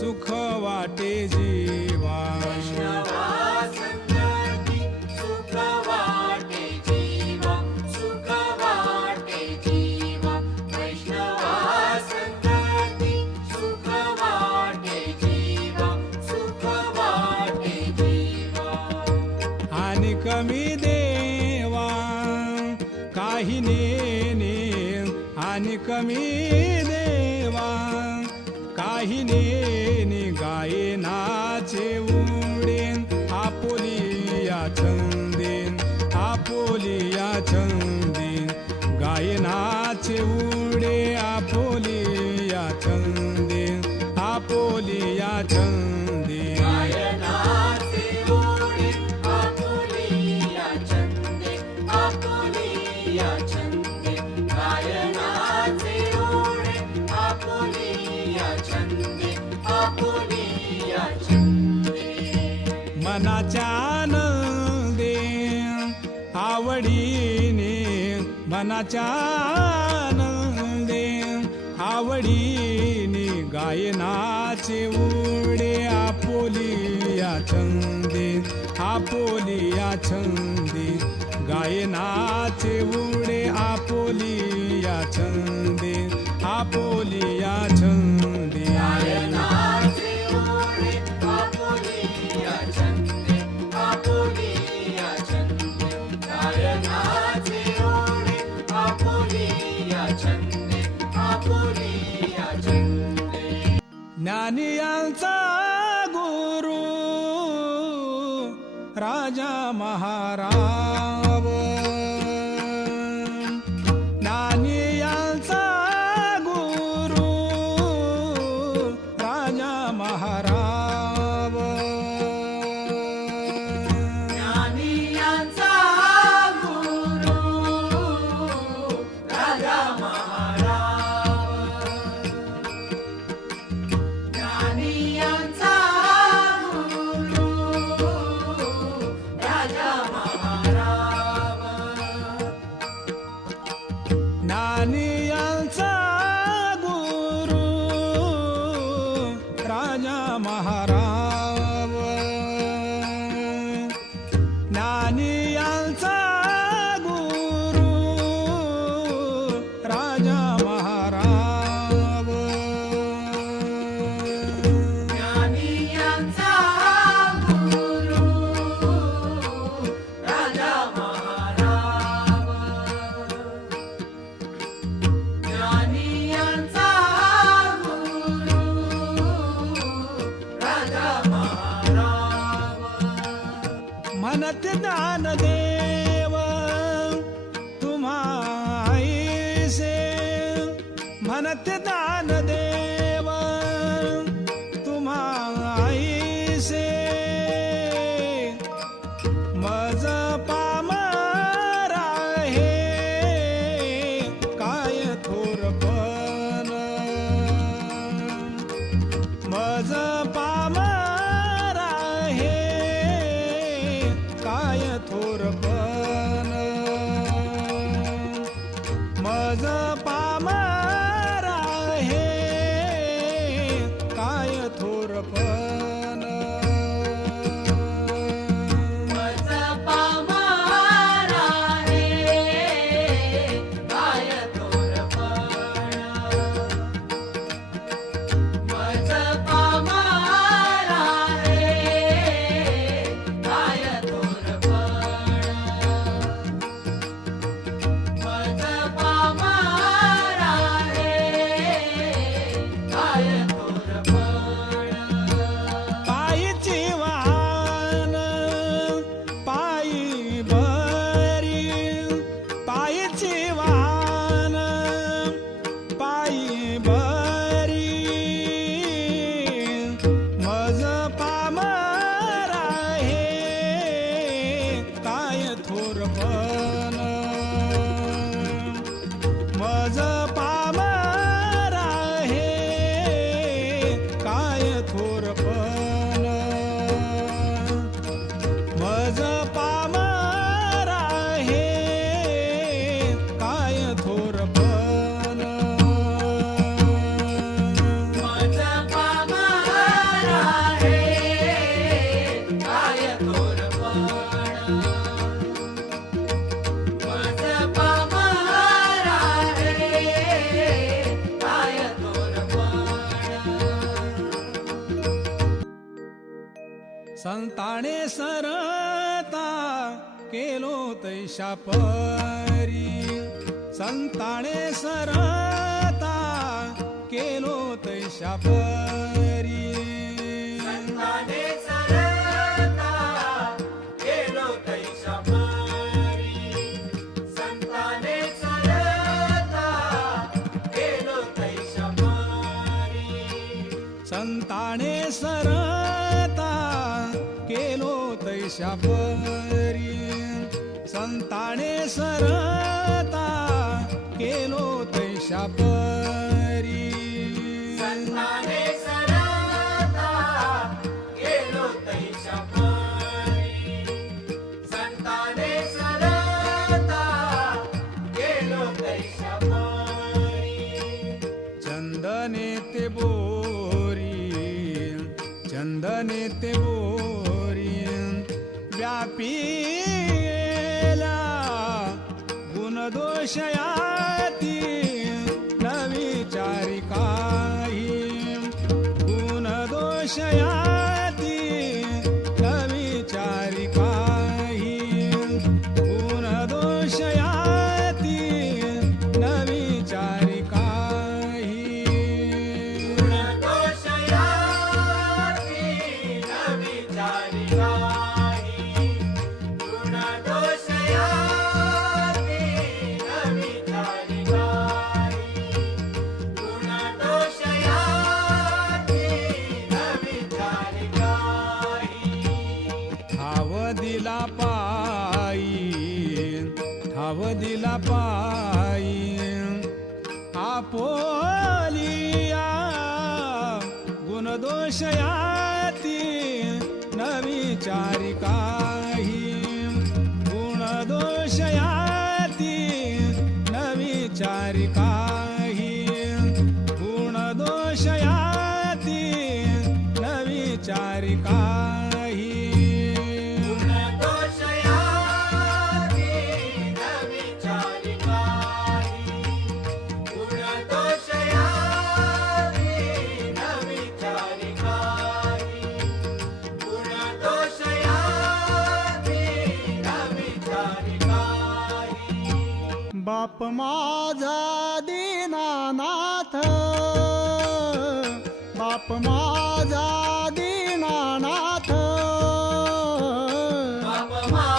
सुख वाटे जीवा वैष्णवा संगती सुख वाटे जीवा सुख वाटे जीवा वैष्णवा संगती सुख वाटे जीवा सुख वाटे जीवा आणि कमी देवा काही नेने आणि कमी देवा काही नेने गायनाचे उडेन आपोलिया छंदेन आपोलिया छंदेन गायनाचे उडे आपोलिया छंदेन आपोलिया छंदेन गायनाचे ओढे आपुलिया छंदे आपुलिया छंदे गायनाचे ओढे आपुलिया छंदे आपुलिया छंदे मनाच्या आनंदे आवडीने मनाच्या आनंदे आवडीने गायनाचे उडे आपोलिया छंदे आपोलिया छंदे गायनाचे उडे आपोलिया छंदे आपोलिया छंदे गायनाचे ओढे आपुलिया छंदे आपुलिया छंदे गायनाचे ओढे आपुलिया छंदे आपुलिया छंदे ज्ञानियांचा गुरु राजा महाराव ज्ञानियांचा गुरु राजा महाराव ज्ञानियांचा गुरु राजा महाराज ज्ञानियांचा गुरु राजा महाराज म्हणते ज्ञानदेव तुम्हाईसे, म्हणते ज्ञानदेव तुम्हाईसे, मज पामरा हे काय थोरपण, मज पामरा हे काय थोरपण, मज पामरा हे काय थोरपण. मज पामारा हे काय थोरपण, मज पामारा हे काय थोरपण, मज पामारा हे काय थोरपण. पायीची वाहन पायी बरी, पायीची वाहन पायी बरी, मज पामरा हे काय थोरपण, मज पामरा हे काय थोरपण, मज पामरा हे काय थोरपण. मज पामारा हे काय थोरपण, मज पामारा हे काय थोरपण. संताने सरता केलो तैशा परी, संताने सरता केलो तैशा परी, संताने सरता केलो तैशा परी, संताने सरता केलो तैशा परी, संताने सरता केलो तैशा परी, संताने सरता केलो तैशा परी, संताने सरता केलो तैशा परी, संताने सरता केलो तैशा परी. चंदने ते बोरी, चंदने ते बोरी व्यापीला गुणदोषयाती न विचारी काही, गुणदोषयाती न विचारी काही, गुणदोषयाती न विचारी काही. गुणदोषयाती न विचारी काही, गुणदोषयाती न विचारी काही, गुणदोषयाती न विचारी काही. ठाव दिला पायी, ठाव दिला पायी आपोलिया गुणदोषयाती न विचारी काही, गुणदोषयाती न विचारी काही, गुणदोषयाती न विचारी काही. गुणदोषयाती न विचारी काही, गुणदोषयाती न विचारी काही, गुणदोषयाती न विचारी काही. बाप माझा दीनानाथ, बाप माझा दीनानाथ, बाप माझा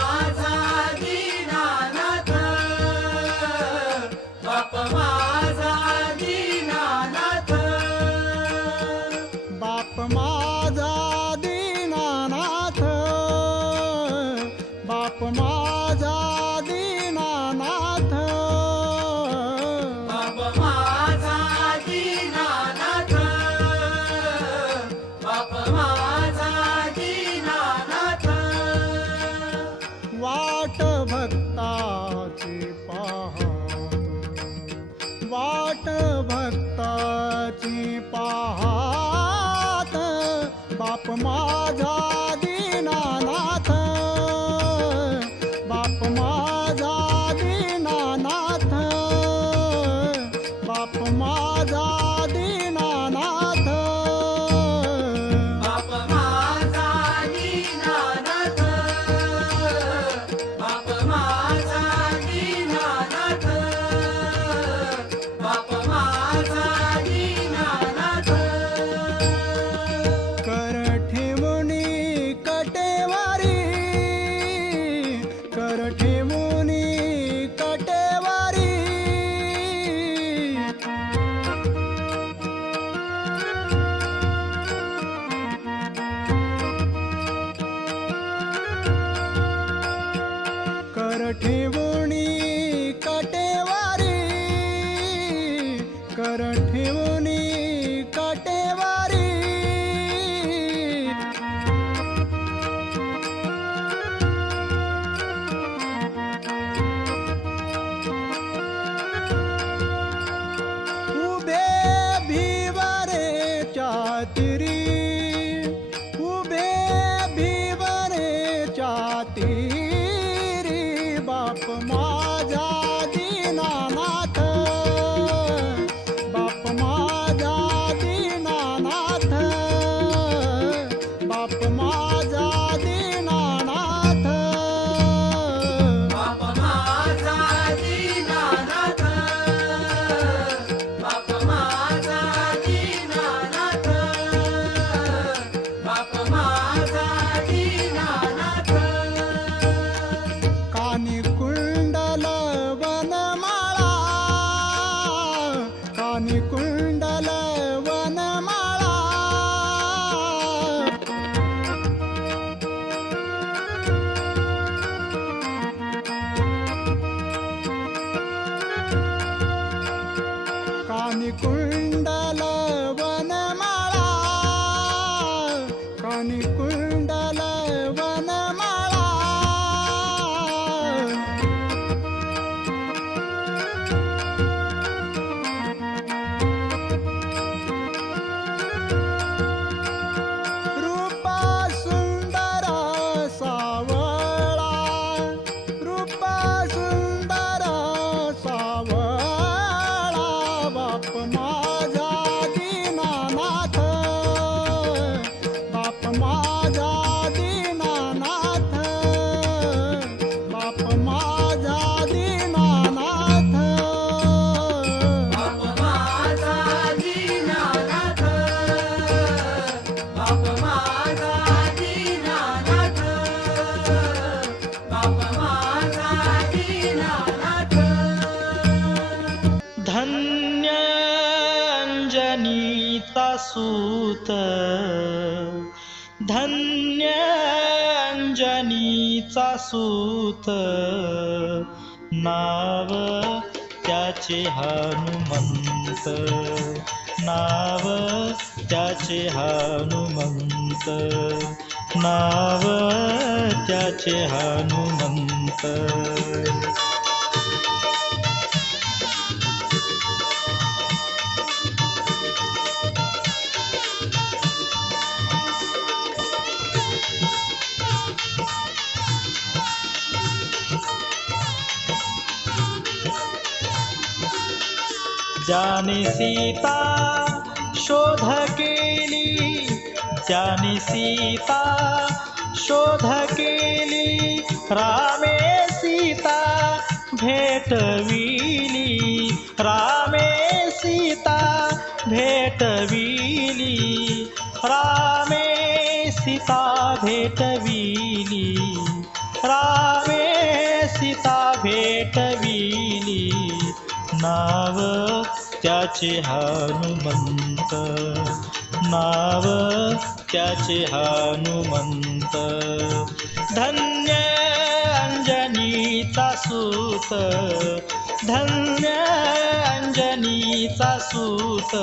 अंजनीचा सूत, धन्य अंजनीचा सूत, नाव त्याचे हनुमंत, नाव त्याचे हनुमंत, नाव त्याचे हनुमंत. ज्याने सीता शोध केली, ज्याने सीता शोध केली, रामे सीता भेटविली, रामे सीता भेटविली, रामे सीता भेटविली, रामे सीता भेटविली, नाव त्याचे हनुमंत, नाव त्याचे हनुमंत. धन्य अंजनीचा सूत, धन्य अंजनीचा सूत,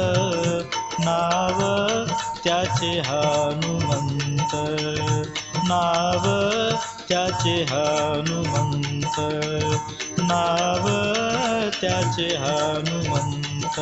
नाव त्याचे हनुमंत, नाव त्याचे हनुमंत, नाव त्याचे हनुमंत.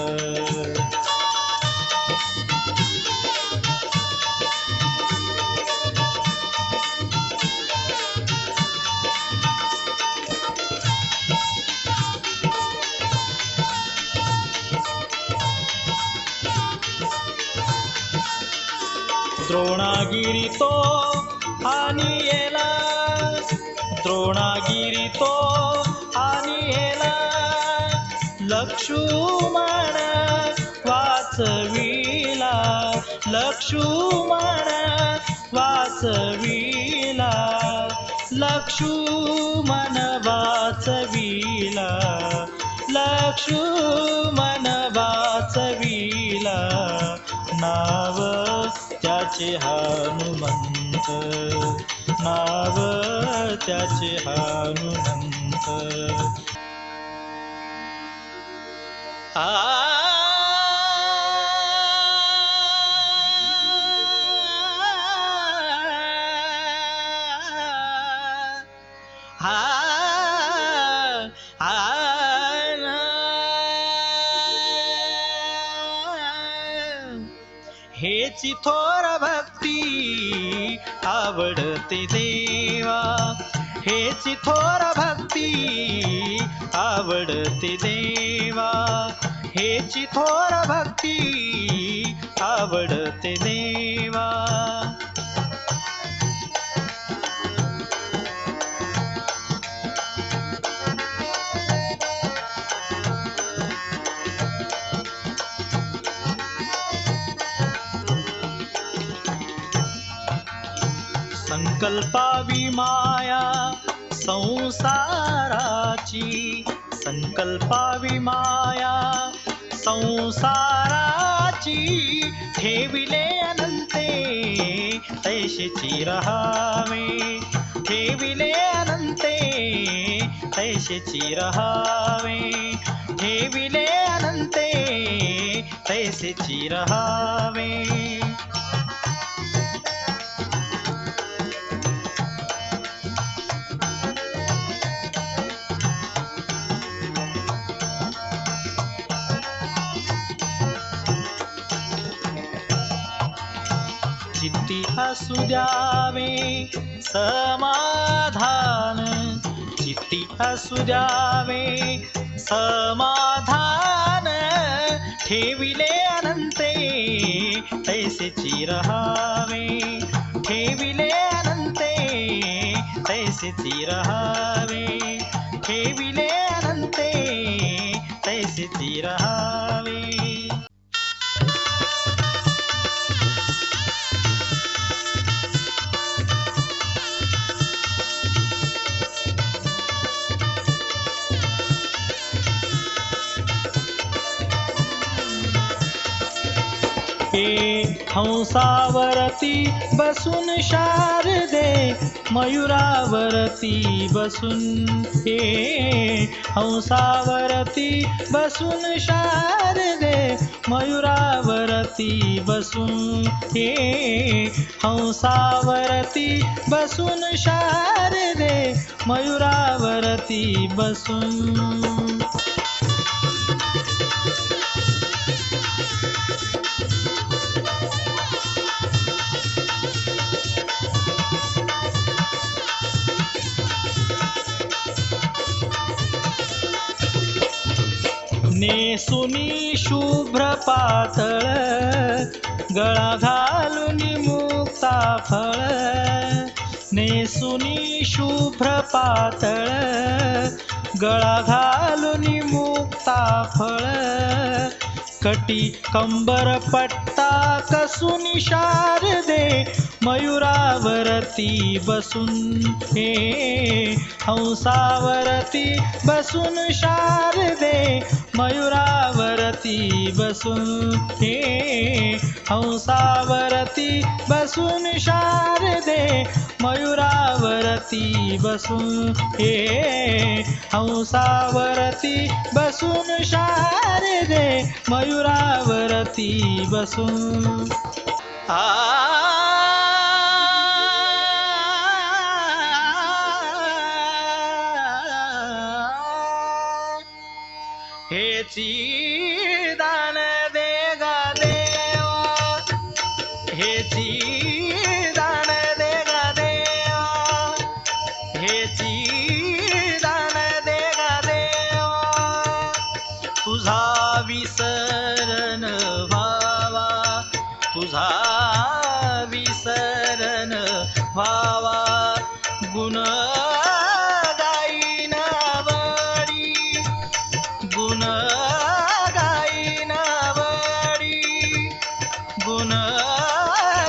द्रोणागिरी तो आणिला, द्रोणागिरी तो आणिला, लक्ष्मण वाचविला, लक्ष्मण वाचविला, लक्ष्मण वाचविला, लक्ष्मण वाचविला, नाव त्याचे हनुमंत, नाव त्याचे हनुमंत. हेची थोर भक्ती आवडते देवा, हेची थोर भक्ती आवडते देवा, हेची थोर भक्ती आवडते देवा. संकल्पावी माया संसाराची, संकल्पावी माया संसाराची, ठेविले अनंते तैसेची रहावे, ठेविले अनंते तैसेची रहावे, ठेविले अनंते तैसेची रहावे. चित्ती असू द्यावे समाधान, चित्ती असू द्यावे समाधान, ठेविले अनंते तैसेची रहावे, ठेविले अनंते तैसेची रहावे, ठेविले अनंते तैसेची रहावे. हे हंसावरती बसून शारदे मयुरावरती बसून हे हंसावरती बसून शारदे मयुरावरती बसून हे हंसावरती बसून शारदे मयुरावरती बसून नेसुनी शुभ्र पातळ गळा घालून मुक्ता फळ नेसुनी शुभ्र पातळ गळा घालून मुक्ता फळ कटी कंबर पट्टा कसून शारदे मयुरावरती बसून हे हंसावरती बसून शारदे मयुरावरती बसून हे हंसावरती बसून शारदे मयुरावरती बसून हे हंसावरती बसून शारदे मयुरावरती बसून हेची दान दे गा देवा हेची दान दे गा देवा हेची दान दे गा देवा तुझा विसरण व्हावा तुझा विसरण व्हावा गुण गाईन आवडी गुण गाईन आवडी गुण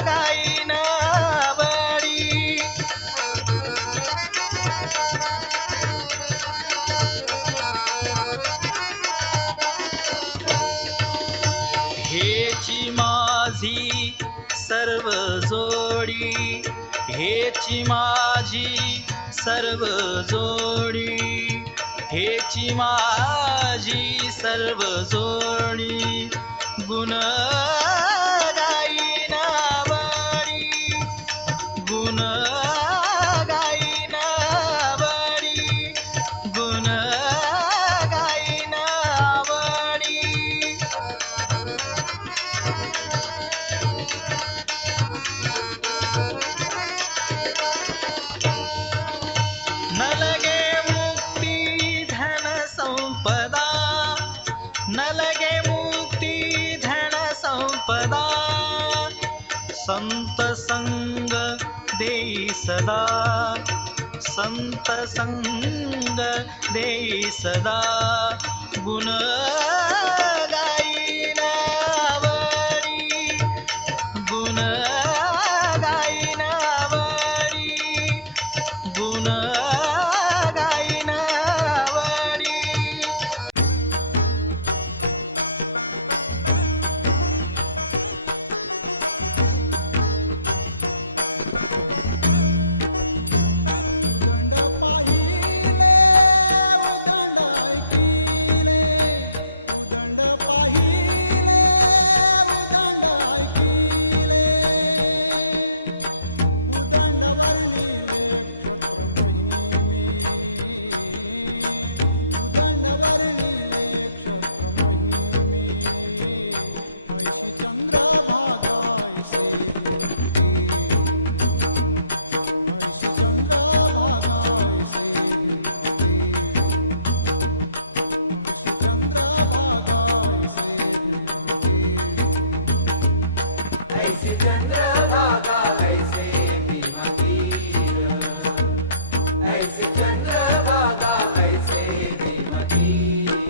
गाईन आवडी हेची माझी सर्व जोडी हेची माझी सर्व जोडी हेची माझी सर्व जोडी गुण गाईन आवडी गुण गाईन आवडी गुण गाईन आवडी नलगे मुक्ती धन संपदा नलगे मुक्ती धन संपदा संत संग देई सदा संत संग देई सदा गुण गाईन आवडी गुण गाईन आवडी गुण गाईन आवडी ऐसे चंद्रभागा ऐसे भीमा तीर ऐसे चंद्रभागा ऐसे भीमा तीर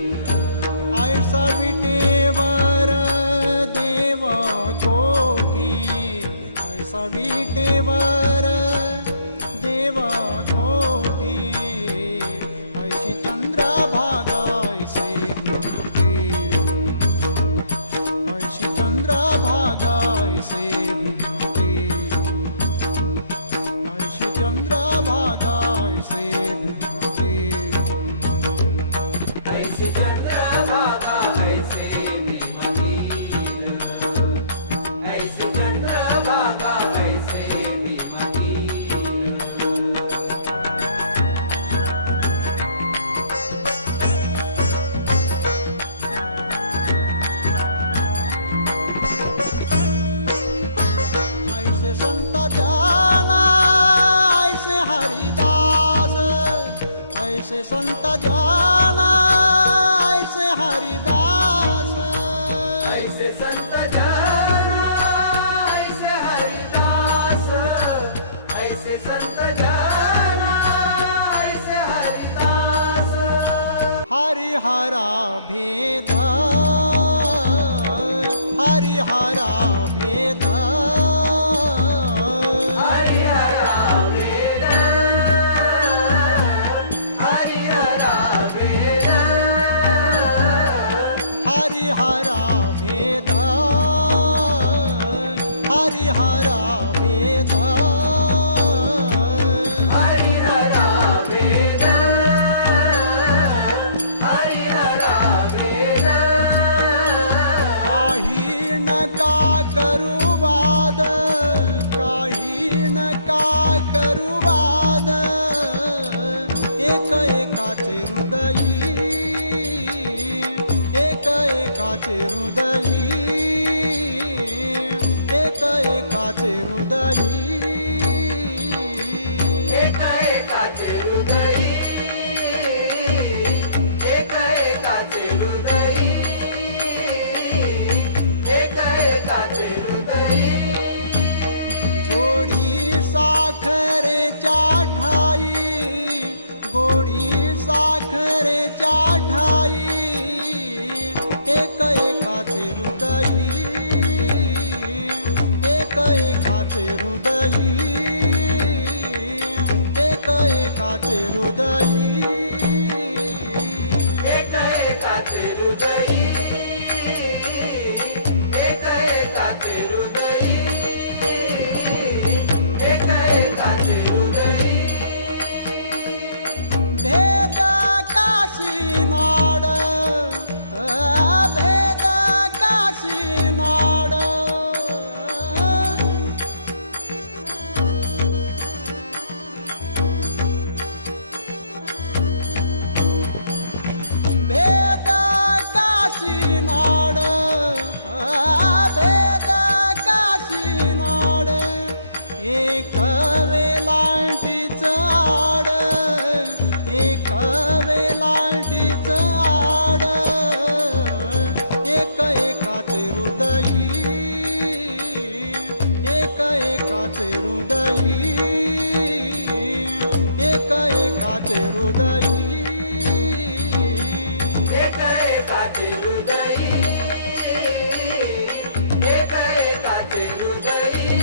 एकाचे हृदयी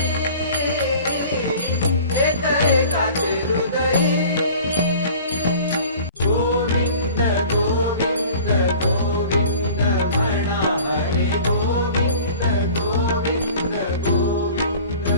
एकाचे हृदयी गोविंद गोविंद गोविंद म्हणा हरे गोविंद गोविंद गोविंद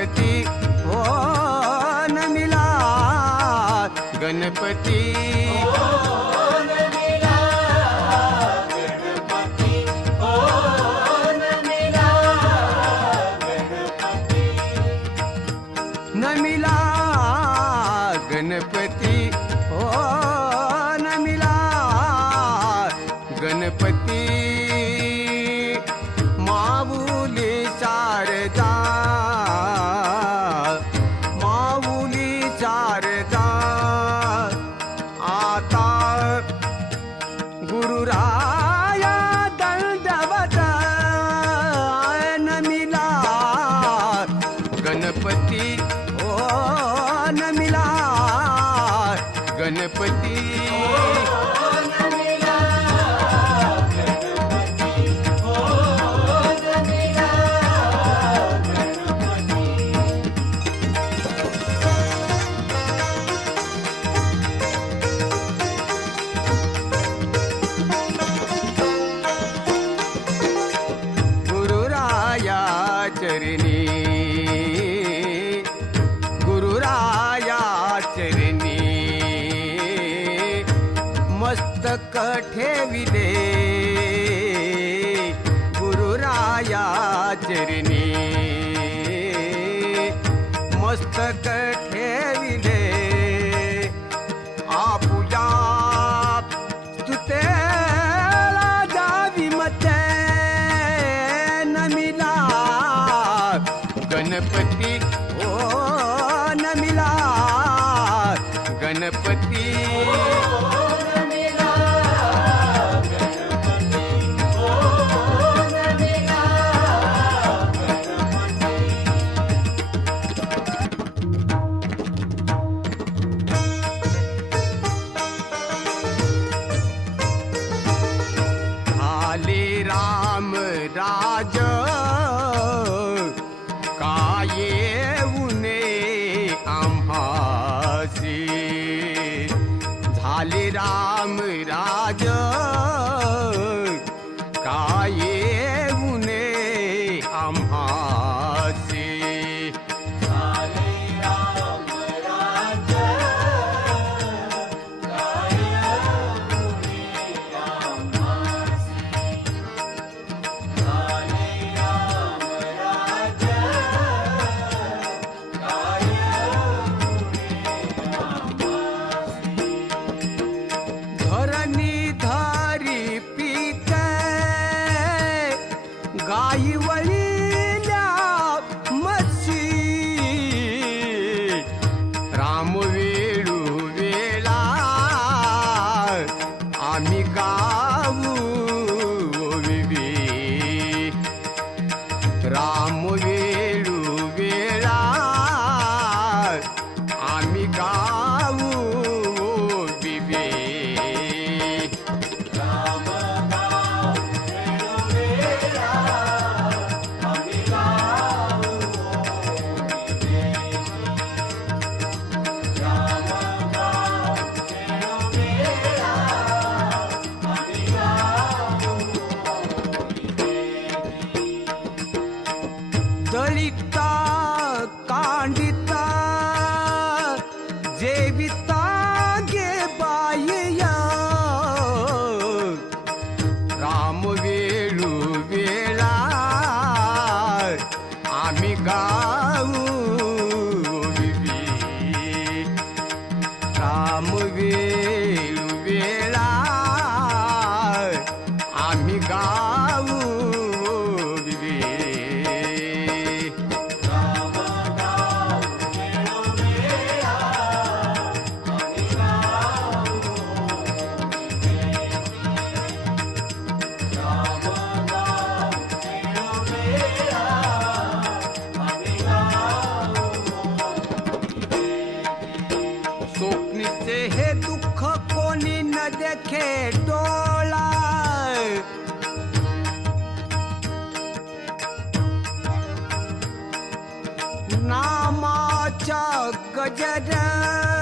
गणपती हो नमिला गणपती नमिला गणपती हो नमिला गणपती माऊली शारदा माऊली शारदा आता गुरुराया दंडवत नमिला गणपती ओ नमिला गणपती गुरुराया चरणी गुरुराया चरणी मस्तक ठेविले गुरुराया चरणी मस्तक ठेविले आपुया स्तुतेला जावी मते नमिला गणपती ओ नमिला गणपती आले राम राज काये उने आम्हासी झाले राम राज काये उने आम्हासी धरणी धारी पीक गाई वळील्या मच्छी राम वेळू वेळा आम्ही गाऊ विवे राम वेळू वेळा आम्ही गाऊ विवे दलिता कांडिता जेविता गे बायया राम वेळू वेळा आम्ही गाऊ विवी राम वेळू वेळा आम्ही गाऊ विवी स्वप्नीचे हे दुःख कोणी न देखे डोळा नामाच्या गजर